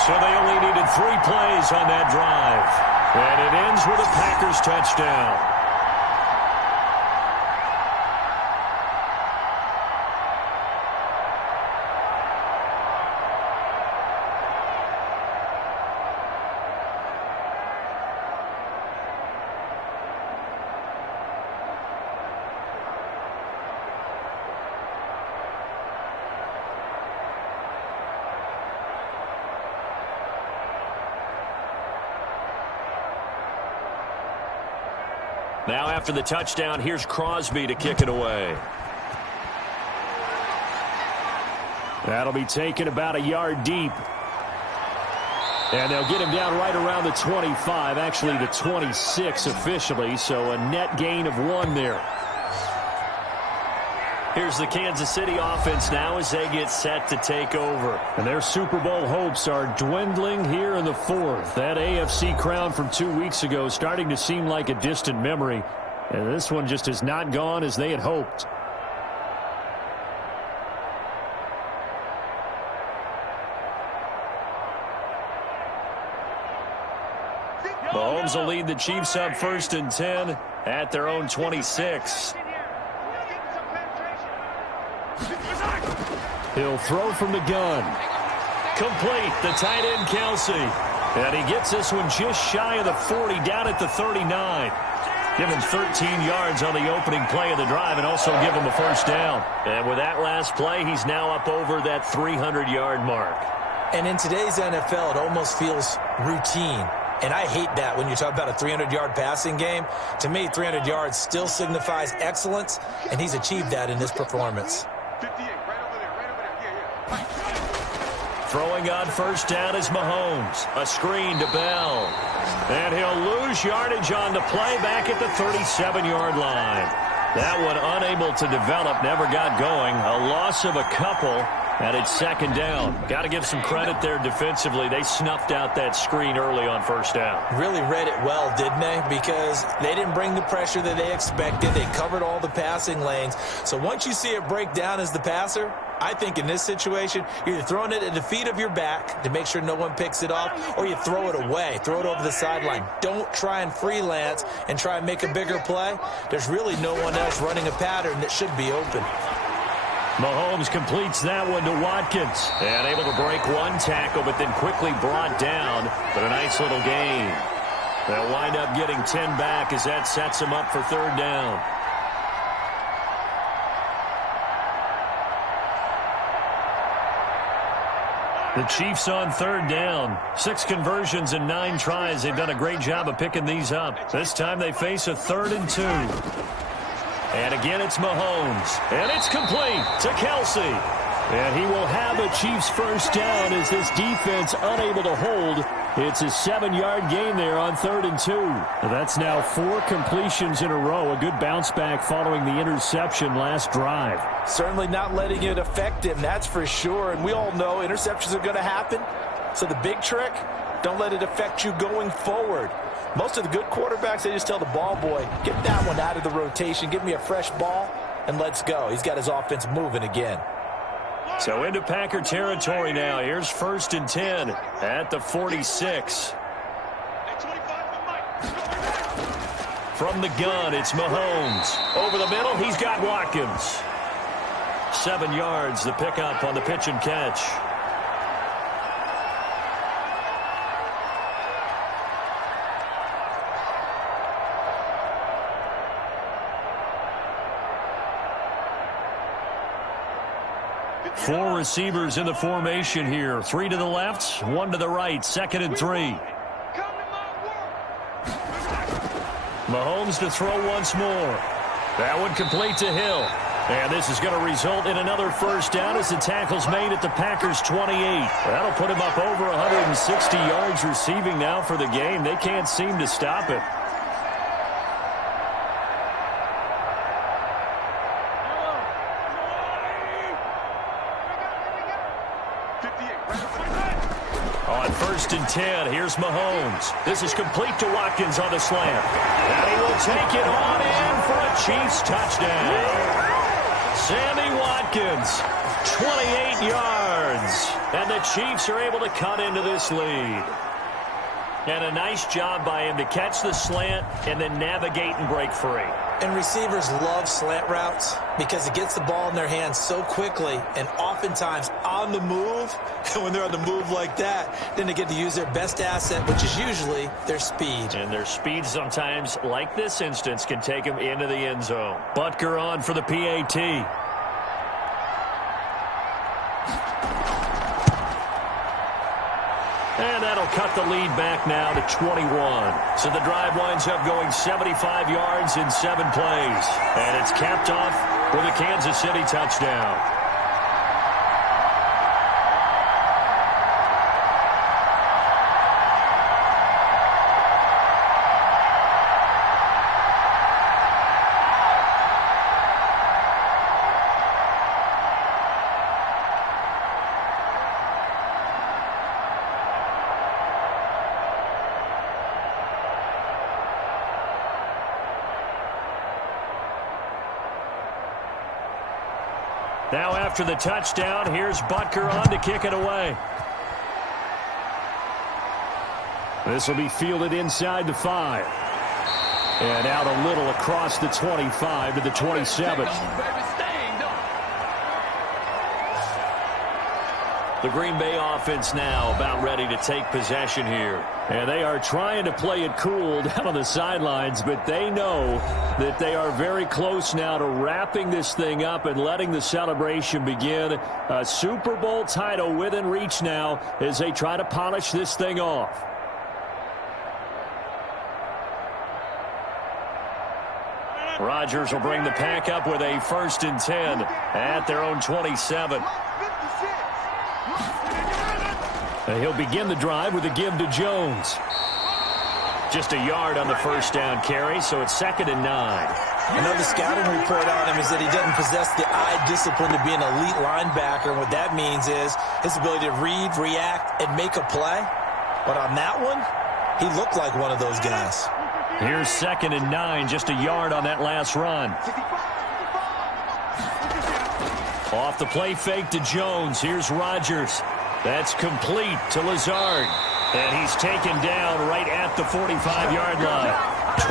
So they only needed 3 plays on that drive. And it ends with a Packers touchdown. Now after the touchdown, here's Crosby to kick it away. That'll be taken about a yard deep. And they'll get him down right around the 25, actually the 26 officially, so a net gain of 1 there. Here's the Kansas City offense now as they get set to take over. And their Super Bowl hopes are dwindling here in the 4th. That AFC crown from 2 weeks ago starting to seem like a distant memory. And this one just has not gone as they had hoped. Mahomes will lead the Chiefs up 1st and 10 at their own 26. He'll throw from the gun. Complete, the tight end Kelsey. And he gets this one just shy of the 40, down at the 39. Give him 13 yards on the opening play of the drive and also give him a first down. And with that last play, he's now up over that 300-yard mark. And in today's NFL, it almost feels routine. And I hate that when you talk about a 300-yard passing game. To me, 300 yards still signifies excellence, and he's achieved that in this performance. 58, right over there. Yeah. Throwing on first down is Mahomes. A screen to Bell. And he'll lose yardage on the play back at the 37-yard line. That one unable to develop, never got going. A loss of a couple. And it's second down. Got to give some credit there defensively. They snuffed out that screen early on first down. Really read it well, didn't they? Because they didn't bring the pressure that they expected. They covered all the passing lanes. So once you see it break down as the passer, I think in this situation, you're either throwing it at the feet of your back to make sure no one picks it off, or you throw it away, throw it over the sideline. Don't try and freelance and try and make a bigger play. There's really no one else running a pattern that should be open. Mahomes completes that one to Watkins. And able to break one tackle, but then quickly brought down. But a nice little gain. They'll wind up getting 10 back as that sets them up for third down. The Chiefs on third down. 6 conversions and 9 tries. They've done a great job of picking these up. This time they face a 3rd and 2. And again, it's Mahomes. And it's complete to Kelsey. And he will have a Chiefs first down as this defense unable to hold. It's a 7-yard gain there on 3rd and 2. That's now 4 completions in a row. A good bounce back following the interception last drive. Certainly not letting it affect him, that's for sure. And we all know interceptions are going to happen. So the big trick, don't let it affect you going forward. Most of the good quarterbacks, they just tell the ball boy, get that one out of the rotation, give me a fresh ball, and let's go. He's got his offense moving again. So into Packer territory now. Here's 1st and 10 at the 46. From the gun, it's Mahomes. Over the middle, he's got Watkins. 7 yards, the pickup on the pitch and catch. Four receivers in the formation here. 3 to the left, 1 to the right. 2nd and 3. Mahomes to throw once more. That one complete to Hill. And this is going to result in another first down as the tackle's made at the Packers' 28. That'll put him up over 160 yards receiving now for the game. They can't seem to stop it. On 1st and 10, here's Mahomes. This is complete to Watkins on the slant. And he will take it on in for a Chiefs touchdown. Sammy Watkins, 28 yards. And the Chiefs are able to cut into this lead. And a nice job by him to catch the slant and then navigate and break free. And receivers love slant routes because it gets the ball in their hands so quickly and oftentimes on the move. And when they're on the move like that, then they get to use their best asset, which is usually their speed. And their speed sometimes, like this instance, can take them into the end zone. Butker on for the PAT. And that'll cut the lead back now to 21. So the drive winds up going 75 yards in 7 plays. And it's capped off with a Kansas City touchdown. Now after the touchdown, here's Butker on to kick it away. This will be fielded inside the 5. And out a little across the 25 to the 27. The Green Bay offense now about ready to take possession here. And they are trying to play it cool down on the sidelines, but they know that they are very close now to wrapping this thing up and letting the celebration begin. A Super Bowl title within reach now as they try to polish this thing off. Rodgers will bring the pack up with a 1st and 10 at their own 27. He'll begin the drive with a give to Jones. Just a yard on the 1st down carry, so it's 2nd and 9. Another scouting report on him is that he doesn't possess the eye discipline to be an elite linebacker. And what that means is his ability to read, react, and make a play. But on that one, he looked like one of those guys. Here's 2nd and 9, just a yard on that last run. Off the play fake to Jones. Here's Rodgers. That's complete to Lazard. And he's taken down right at the 45-yard line.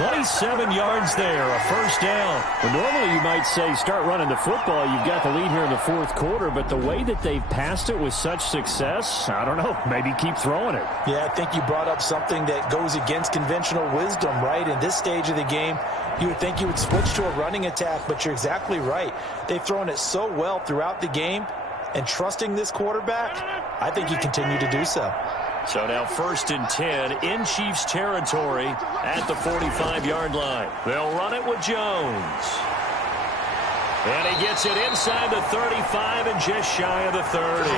27 yards there, a 1st down. Well, normally you might say start running the football. You've got the lead here in the 4th quarter, but the way that they've passed it with such success, I don't know, maybe keep throwing it. Yeah, I think you brought up something that goes against conventional wisdom, right? In this stage of the game, you would think you would switch to a running attack, but you're exactly right. They've thrown it so well throughout the game, and trusting this quarterback, I think you continue to do so. So now 1st and 10 in Chiefs territory at the 45-yard line. They'll run it with Jones. And he gets it inside the 35 and just shy of the 30.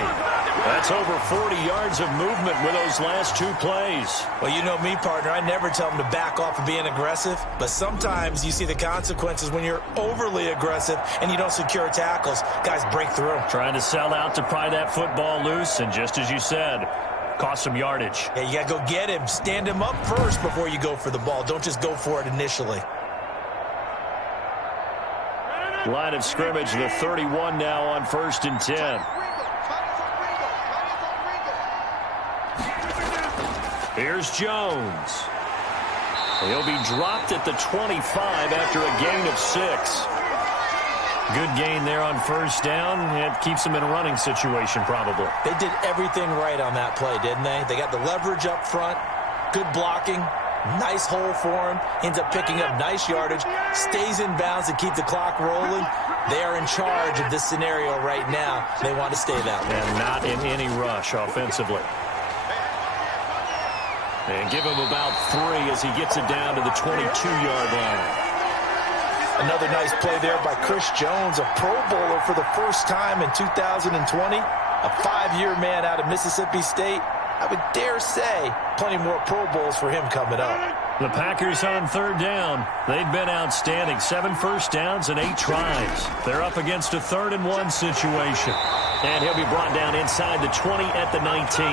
That's over 40 yards of movement with those last 2 plays. Well, you know me, partner. I never tell them to back off of being aggressive, but sometimes you see the consequences when you're overly aggressive and you don't secure tackles. Guys break through. Trying to sell out to pry that football loose, and just as you said, cost some yardage. Yeah, you got to go get him. Stand him up first before you go for the ball. Don't just go for it initially. Line of scrimmage, the 31 now on 1st and 10. Here's Jones. He'll be dropped at the 25 after a gain of 6. Good gain there on 1st down. It keeps them in a running situation probably. They did everything right on that play, didn't they? They got the leverage up front, good blocking, nice hole for him, ends up picking up nice yardage, stays in bounds to keep the clock rolling. They are in charge of this scenario right now. They want to stay that way. And not in any rush offensively. And give him about 3 as he gets it down to the 22-yard line. Another nice play there by Chris Jones, a Pro Bowler for the first time in 2020. A 5-year man out of Mississippi State. I would dare say plenty more Pro Bowls for him coming up. The Packers on 3rd down. They've been outstanding. 7 first downs and 8 tries. They're up against a 3rd and 1 situation. And he'll be brought down inside the 20 at the 19.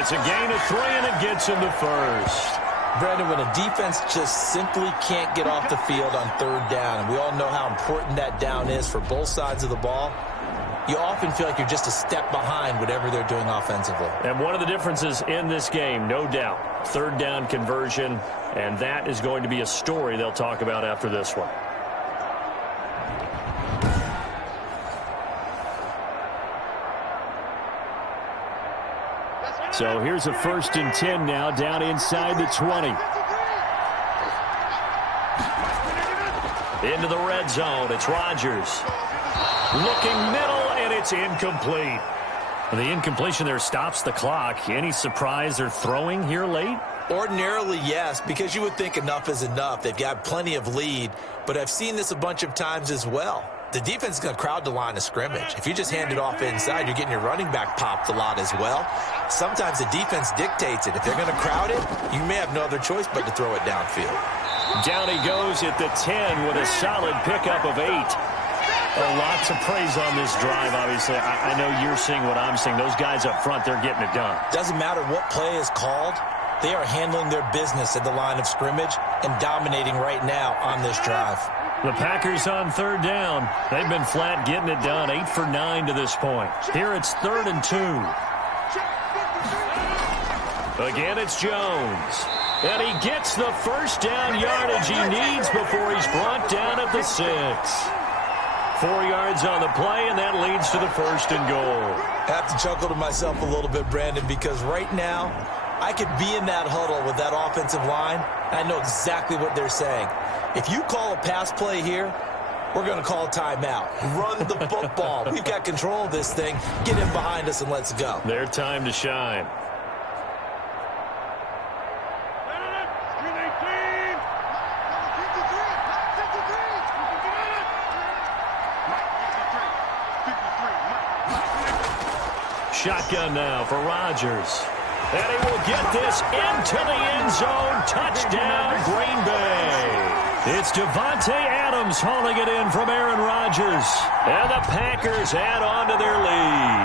It's a gain of 3, and it gets him to 1st. Brandon, when a defense just simply can't get off the field on 3rd down, and we all know how important that down is for both sides of the ball, you often feel like you're just a step behind whatever they're doing offensively. And one of the differences in this game, no doubt, 3rd down conversion, and that is going to be a story they'll talk about after this one. So here's a 1st and 10 now down inside the 20. Into the red zone. It's Rodgers. Looking middle, and it's incomplete. The incompletion there stops the clock. Any surprise they're throwing here late? Ordinarily, yes, because you would think enough is enough. They've got plenty of lead, but I've seen this a bunch of times as well. The defense is going to crowd the line of scrimmage. If you just hand it off inside, you're getting your running back popped a lot as well. Sometimes the defense dictates it. If they're going to crowd it, you may have no other choice but to throw it downfield. Down he goes at the 10 with a solid pickup of 8. A lot to praise on this drive, obviously. I know you're seeing what I'm seeing. Those guys up front, they're getting it done. Doesn't matter what play is called. They are handling their business at the line of scrimmage and dominating right now on this drive. The Packers on 3rd down. They've been flat getting it done. 8 for 9 to this point. Here it's 3rd and 2. Again, it's Jones. And he gets the 1st down yardage he needs before he's brought down at the 6. 4 yards on the play, and that leads to the 1st and goal. I have to chuckle to myself a little bit, Brandon, because right now I could be in that huddle with that offensive line, and I know exactly what they're saying. If you call a pass play here, we're going to call a timeout. Run the football. We've got control of this thing. Get in behind us and let's go. Their time to shine. Shotgun now for Rodgers. And he will get this into the end zone. Touchdown, Green Bay. It's Devontae Adams hauling it in from Aaron Rodgers. And the Packers add on to their lead.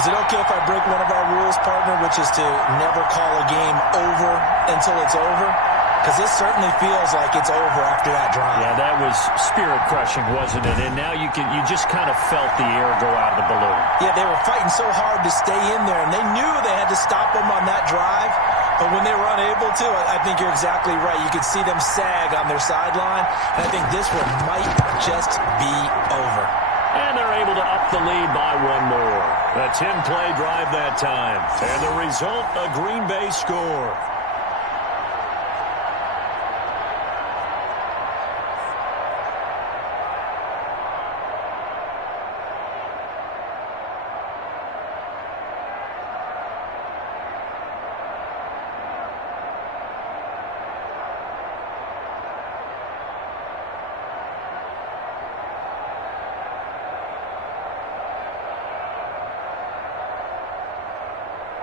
Is it okay if I break one of our rules, partner, which is to never call a game over until it's over? Because this certainly feels like it's over after that drive. Yeah, that was spirit-crushing, wasn't it? And now you just kind of felt the air go out of the balloon. Yeah, they were fighting so hard to stay in there, and they knew they had to stop them on that drive. But when they were unable to, I think you're exactly right. You could see them sag on their sideline, and I think this one might just be over. And they're able to up the lead by one more. A 10-play drive that time. And the result, a Green Bay score.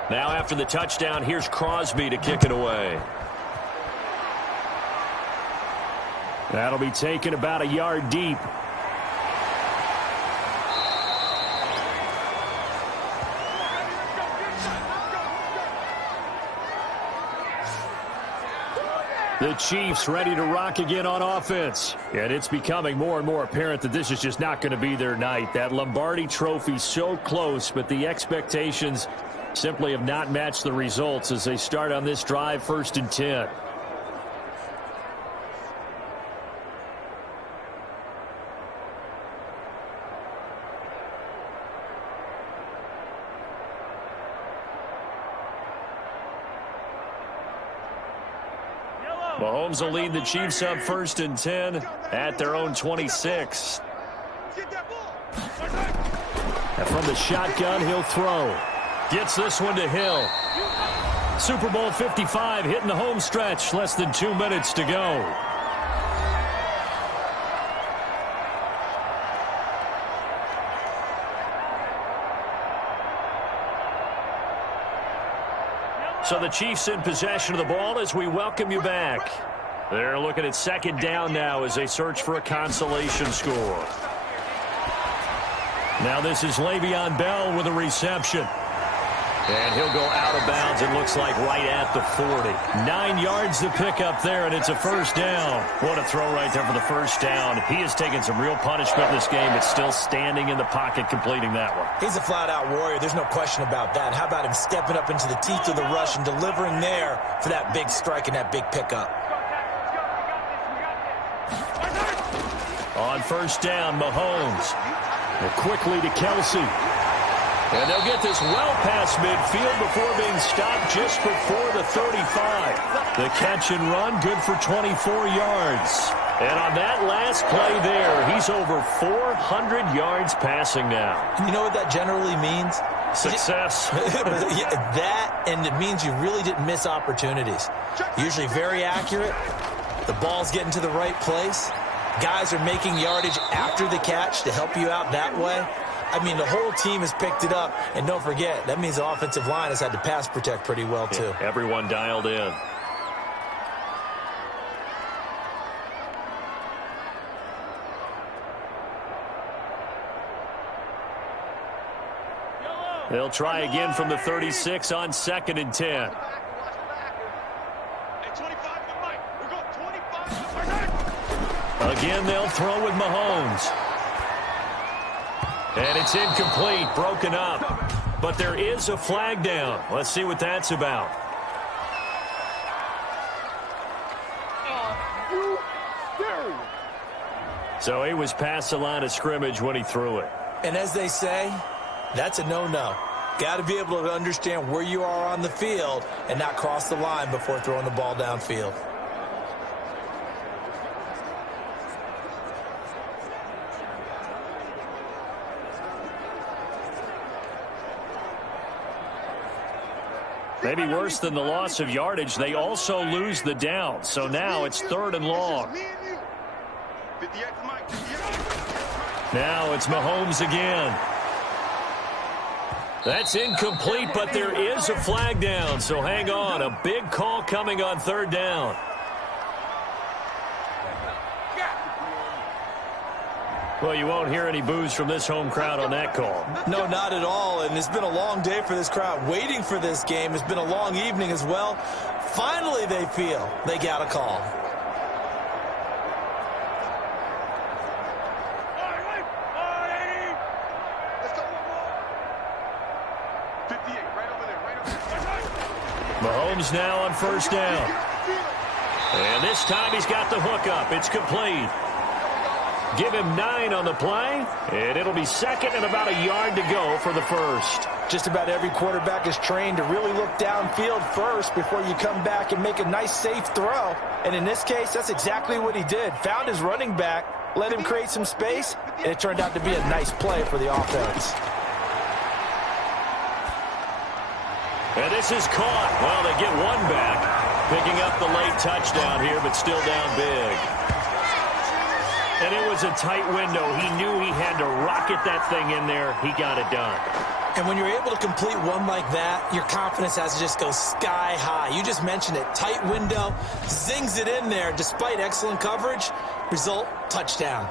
Now after the touchdown, here's Crosby to kick it away. That'll be taken about a yard deep. The Chiefs ready to rock again on offense. And it's becoming more and more apparent that this is just not going to be their night. That Lombardi trophy so close, but the expectations simply have not matched the results as they start on this drive, 1st and 10. Mahomes will lead the Chiefs up 1st and 10 at their own 26. And from the shotgun, he'll throw. Gets this one to Hill. Super Bowl 55 hitting the home stretch. Less than 2 minutes to go. So the Chiefs in possession of the ball as we welcome you back. They're looking at 2nd down now as they search for a consolation score. Now this is Le'Veon Bell with a reception. And he'll go out of bounds, it looks like, right at the 40. 9 yards to pick up there, and it's a 1st down. What a throw right there for the 1st down. He has taken some real punishment in this game, but still standing in the pocket completing that one. He's a flat-out warrior. There's no question about that. How about him stepping up into the teeth of the rush and delivering there for that big strike and that big pickup? On 1st down, Mahomes. And quickly to Kelsey. And they'll get this well past midfield before being stopped just before the 35. The catch and run, good for 24 yards. And on that last play there, he's over 400 yards passing now. You know what that generally means? Success. That, and it means you really didn't miss opportunities. Usually very accurate. The ball's getting to the right place. Guys are making yardage after the catch to help you out that way. I mean, the whole team has picked it up. And don't forget, that means the offensive line has had to pass protect pretty well, too. Yeah, everyone dialed in. They'll try again from the 36 on 2nd and 10. Again, they'll throw with Mahomes. And it's incomplete, broken up. But there is a flag down. Let's see what that's about. So he was past the line of scrimmage when he threw it. And as they say, that's a no-no. Got to be able to understand where you are on the field and not cross the line before throwing the ball downfield. Maybe worse than the loss of yardage, they also lose the down. So now it's 3rd and long. Now it's Mahomes again. That's incomplete, but there is a flag down. So hang on, a big call coming on 3rd down. Well, you won't hear any boos from this home crowd on that call. No, not at all. And it's been a long day for this crowd waiting for this game. It's been a long evening as well. Finally, they feel they got a call. Mahomes now on 1st down. And this time he's got the hook up. It's complete. Give him 9 on the play, and it'll be 2nd and about a yard to go for the 1st. Just about every quarterback is trained to really look downfield first before you come back and make a nice, safe throw. And in this case, that's exactly what he did. Found his running back, let him create some space, and it turned out to be a nice play for the offense. And this is caught. Well, they get one back, picking up the late touchdown here, but still down big. And it was a tight window. He knew he had to rocket that thing in there. He got it done. And when you're able to complete one like that, your confidence has to just go sky high. You just mentioned it. Tight window, zings it in there despite excellent coverage. Result, touchdown.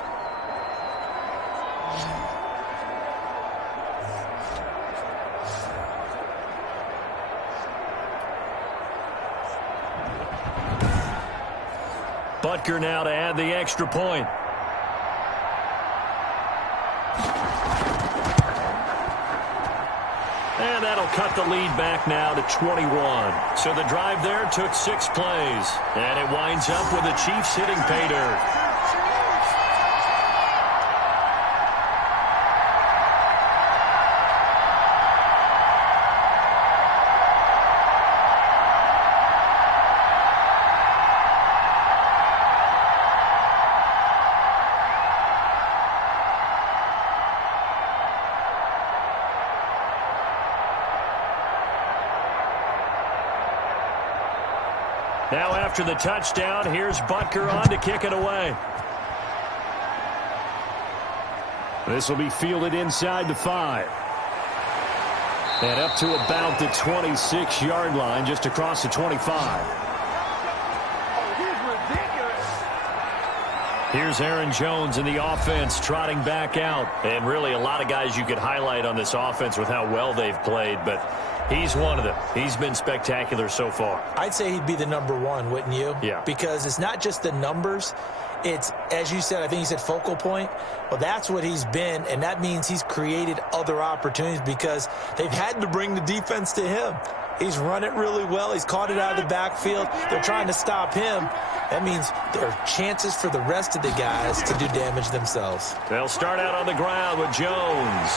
Butker now to add the extra point. And that'll cut the lead back now to 21. So the drive there took 6 plays. And it winds up with the Chiefs hitting pay dirt. Now after the touchdown, here's Butker on to kick it away. This will be fielded inside the 5. And up to about the 26-yard line, just across the 25. Here's Aaron Jones in the offense trotting back out. And really a lot of guys you could highlight on this offense with how well they've played, but he's one of them. He's been spectacular so far. I'd say he'd be the number 1, wouldn't you? Yeah. Because it's not just the numbers. It's, as you said, I think you said focal point. Well, that's what he's been, and that means he's created other opportunities because they've had to bring the defense to him. He's run it really well. He's caught it out of the backfield. They're trying to stop him. That means there are chances for the rest of the guys to do damage themselves. They'll start out on the ground with Jones.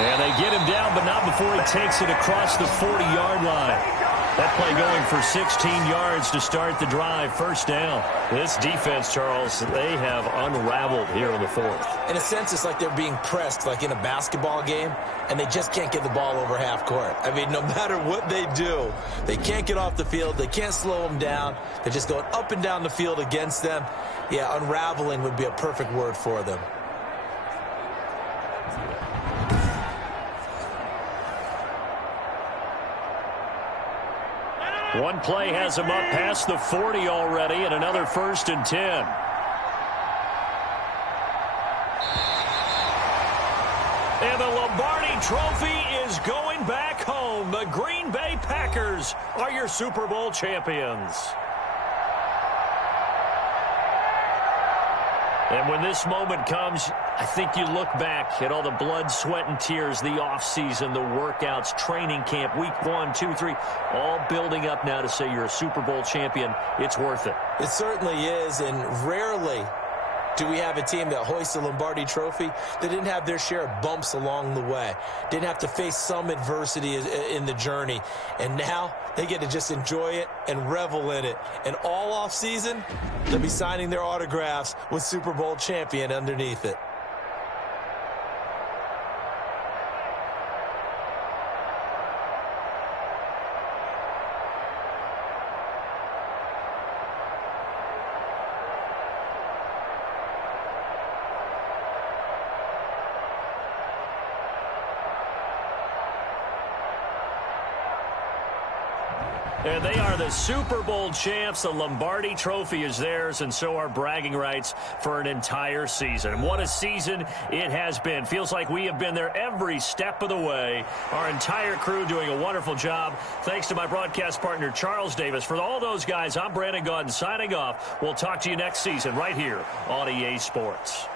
And they get him down, but not before he takes it across the 40-yard line. That play going for 16 yards to start the drive. 1st down. This defense, Charles, they have unraveled here in the 4th. In a sense, it's like they're being pressed, like in a basketball game, and they just can't get the ball over half court. I mean, no matter what they do, they can't get off the field. They can't slow them down. They're just going up and down the field against them. Yeah, unraveling would be a perfect word for them. One play has him up past the 40 already, and another 1st and 10. And the Lombardi Trophy is going back home. The Green Bay Packers are your Super Bowl champions. And when this moment comes, I think you look back at all the blood, sweat, and tears, the offseason, the workouts, training camp, week 1, 2, 3, all building up now to say you're a Super Bowl champion. It's worth it. It certainly is, and rarely Do we have a team that hoists the Lombardi Trophy that didn't have their share of bumps along the way, didn't have to face some adversity in the journey, and now they get to just enjoy it and revel in it. And all off season, they'll be signing their autographs with Super Bowl champion underneath it. And they are the Super Bowl champs. The Lombardi Trophy is theirs, and so are bragging rights for an entire season. What a season it has been. Feels like we have been there every step of the way. Our entire crew doing a wonderful job. Thanks to my broadcast partner, Charles Davis. For all those guys, I'm Brandon Gaudin signing off. We'll talk to you next season right here on EA Sports.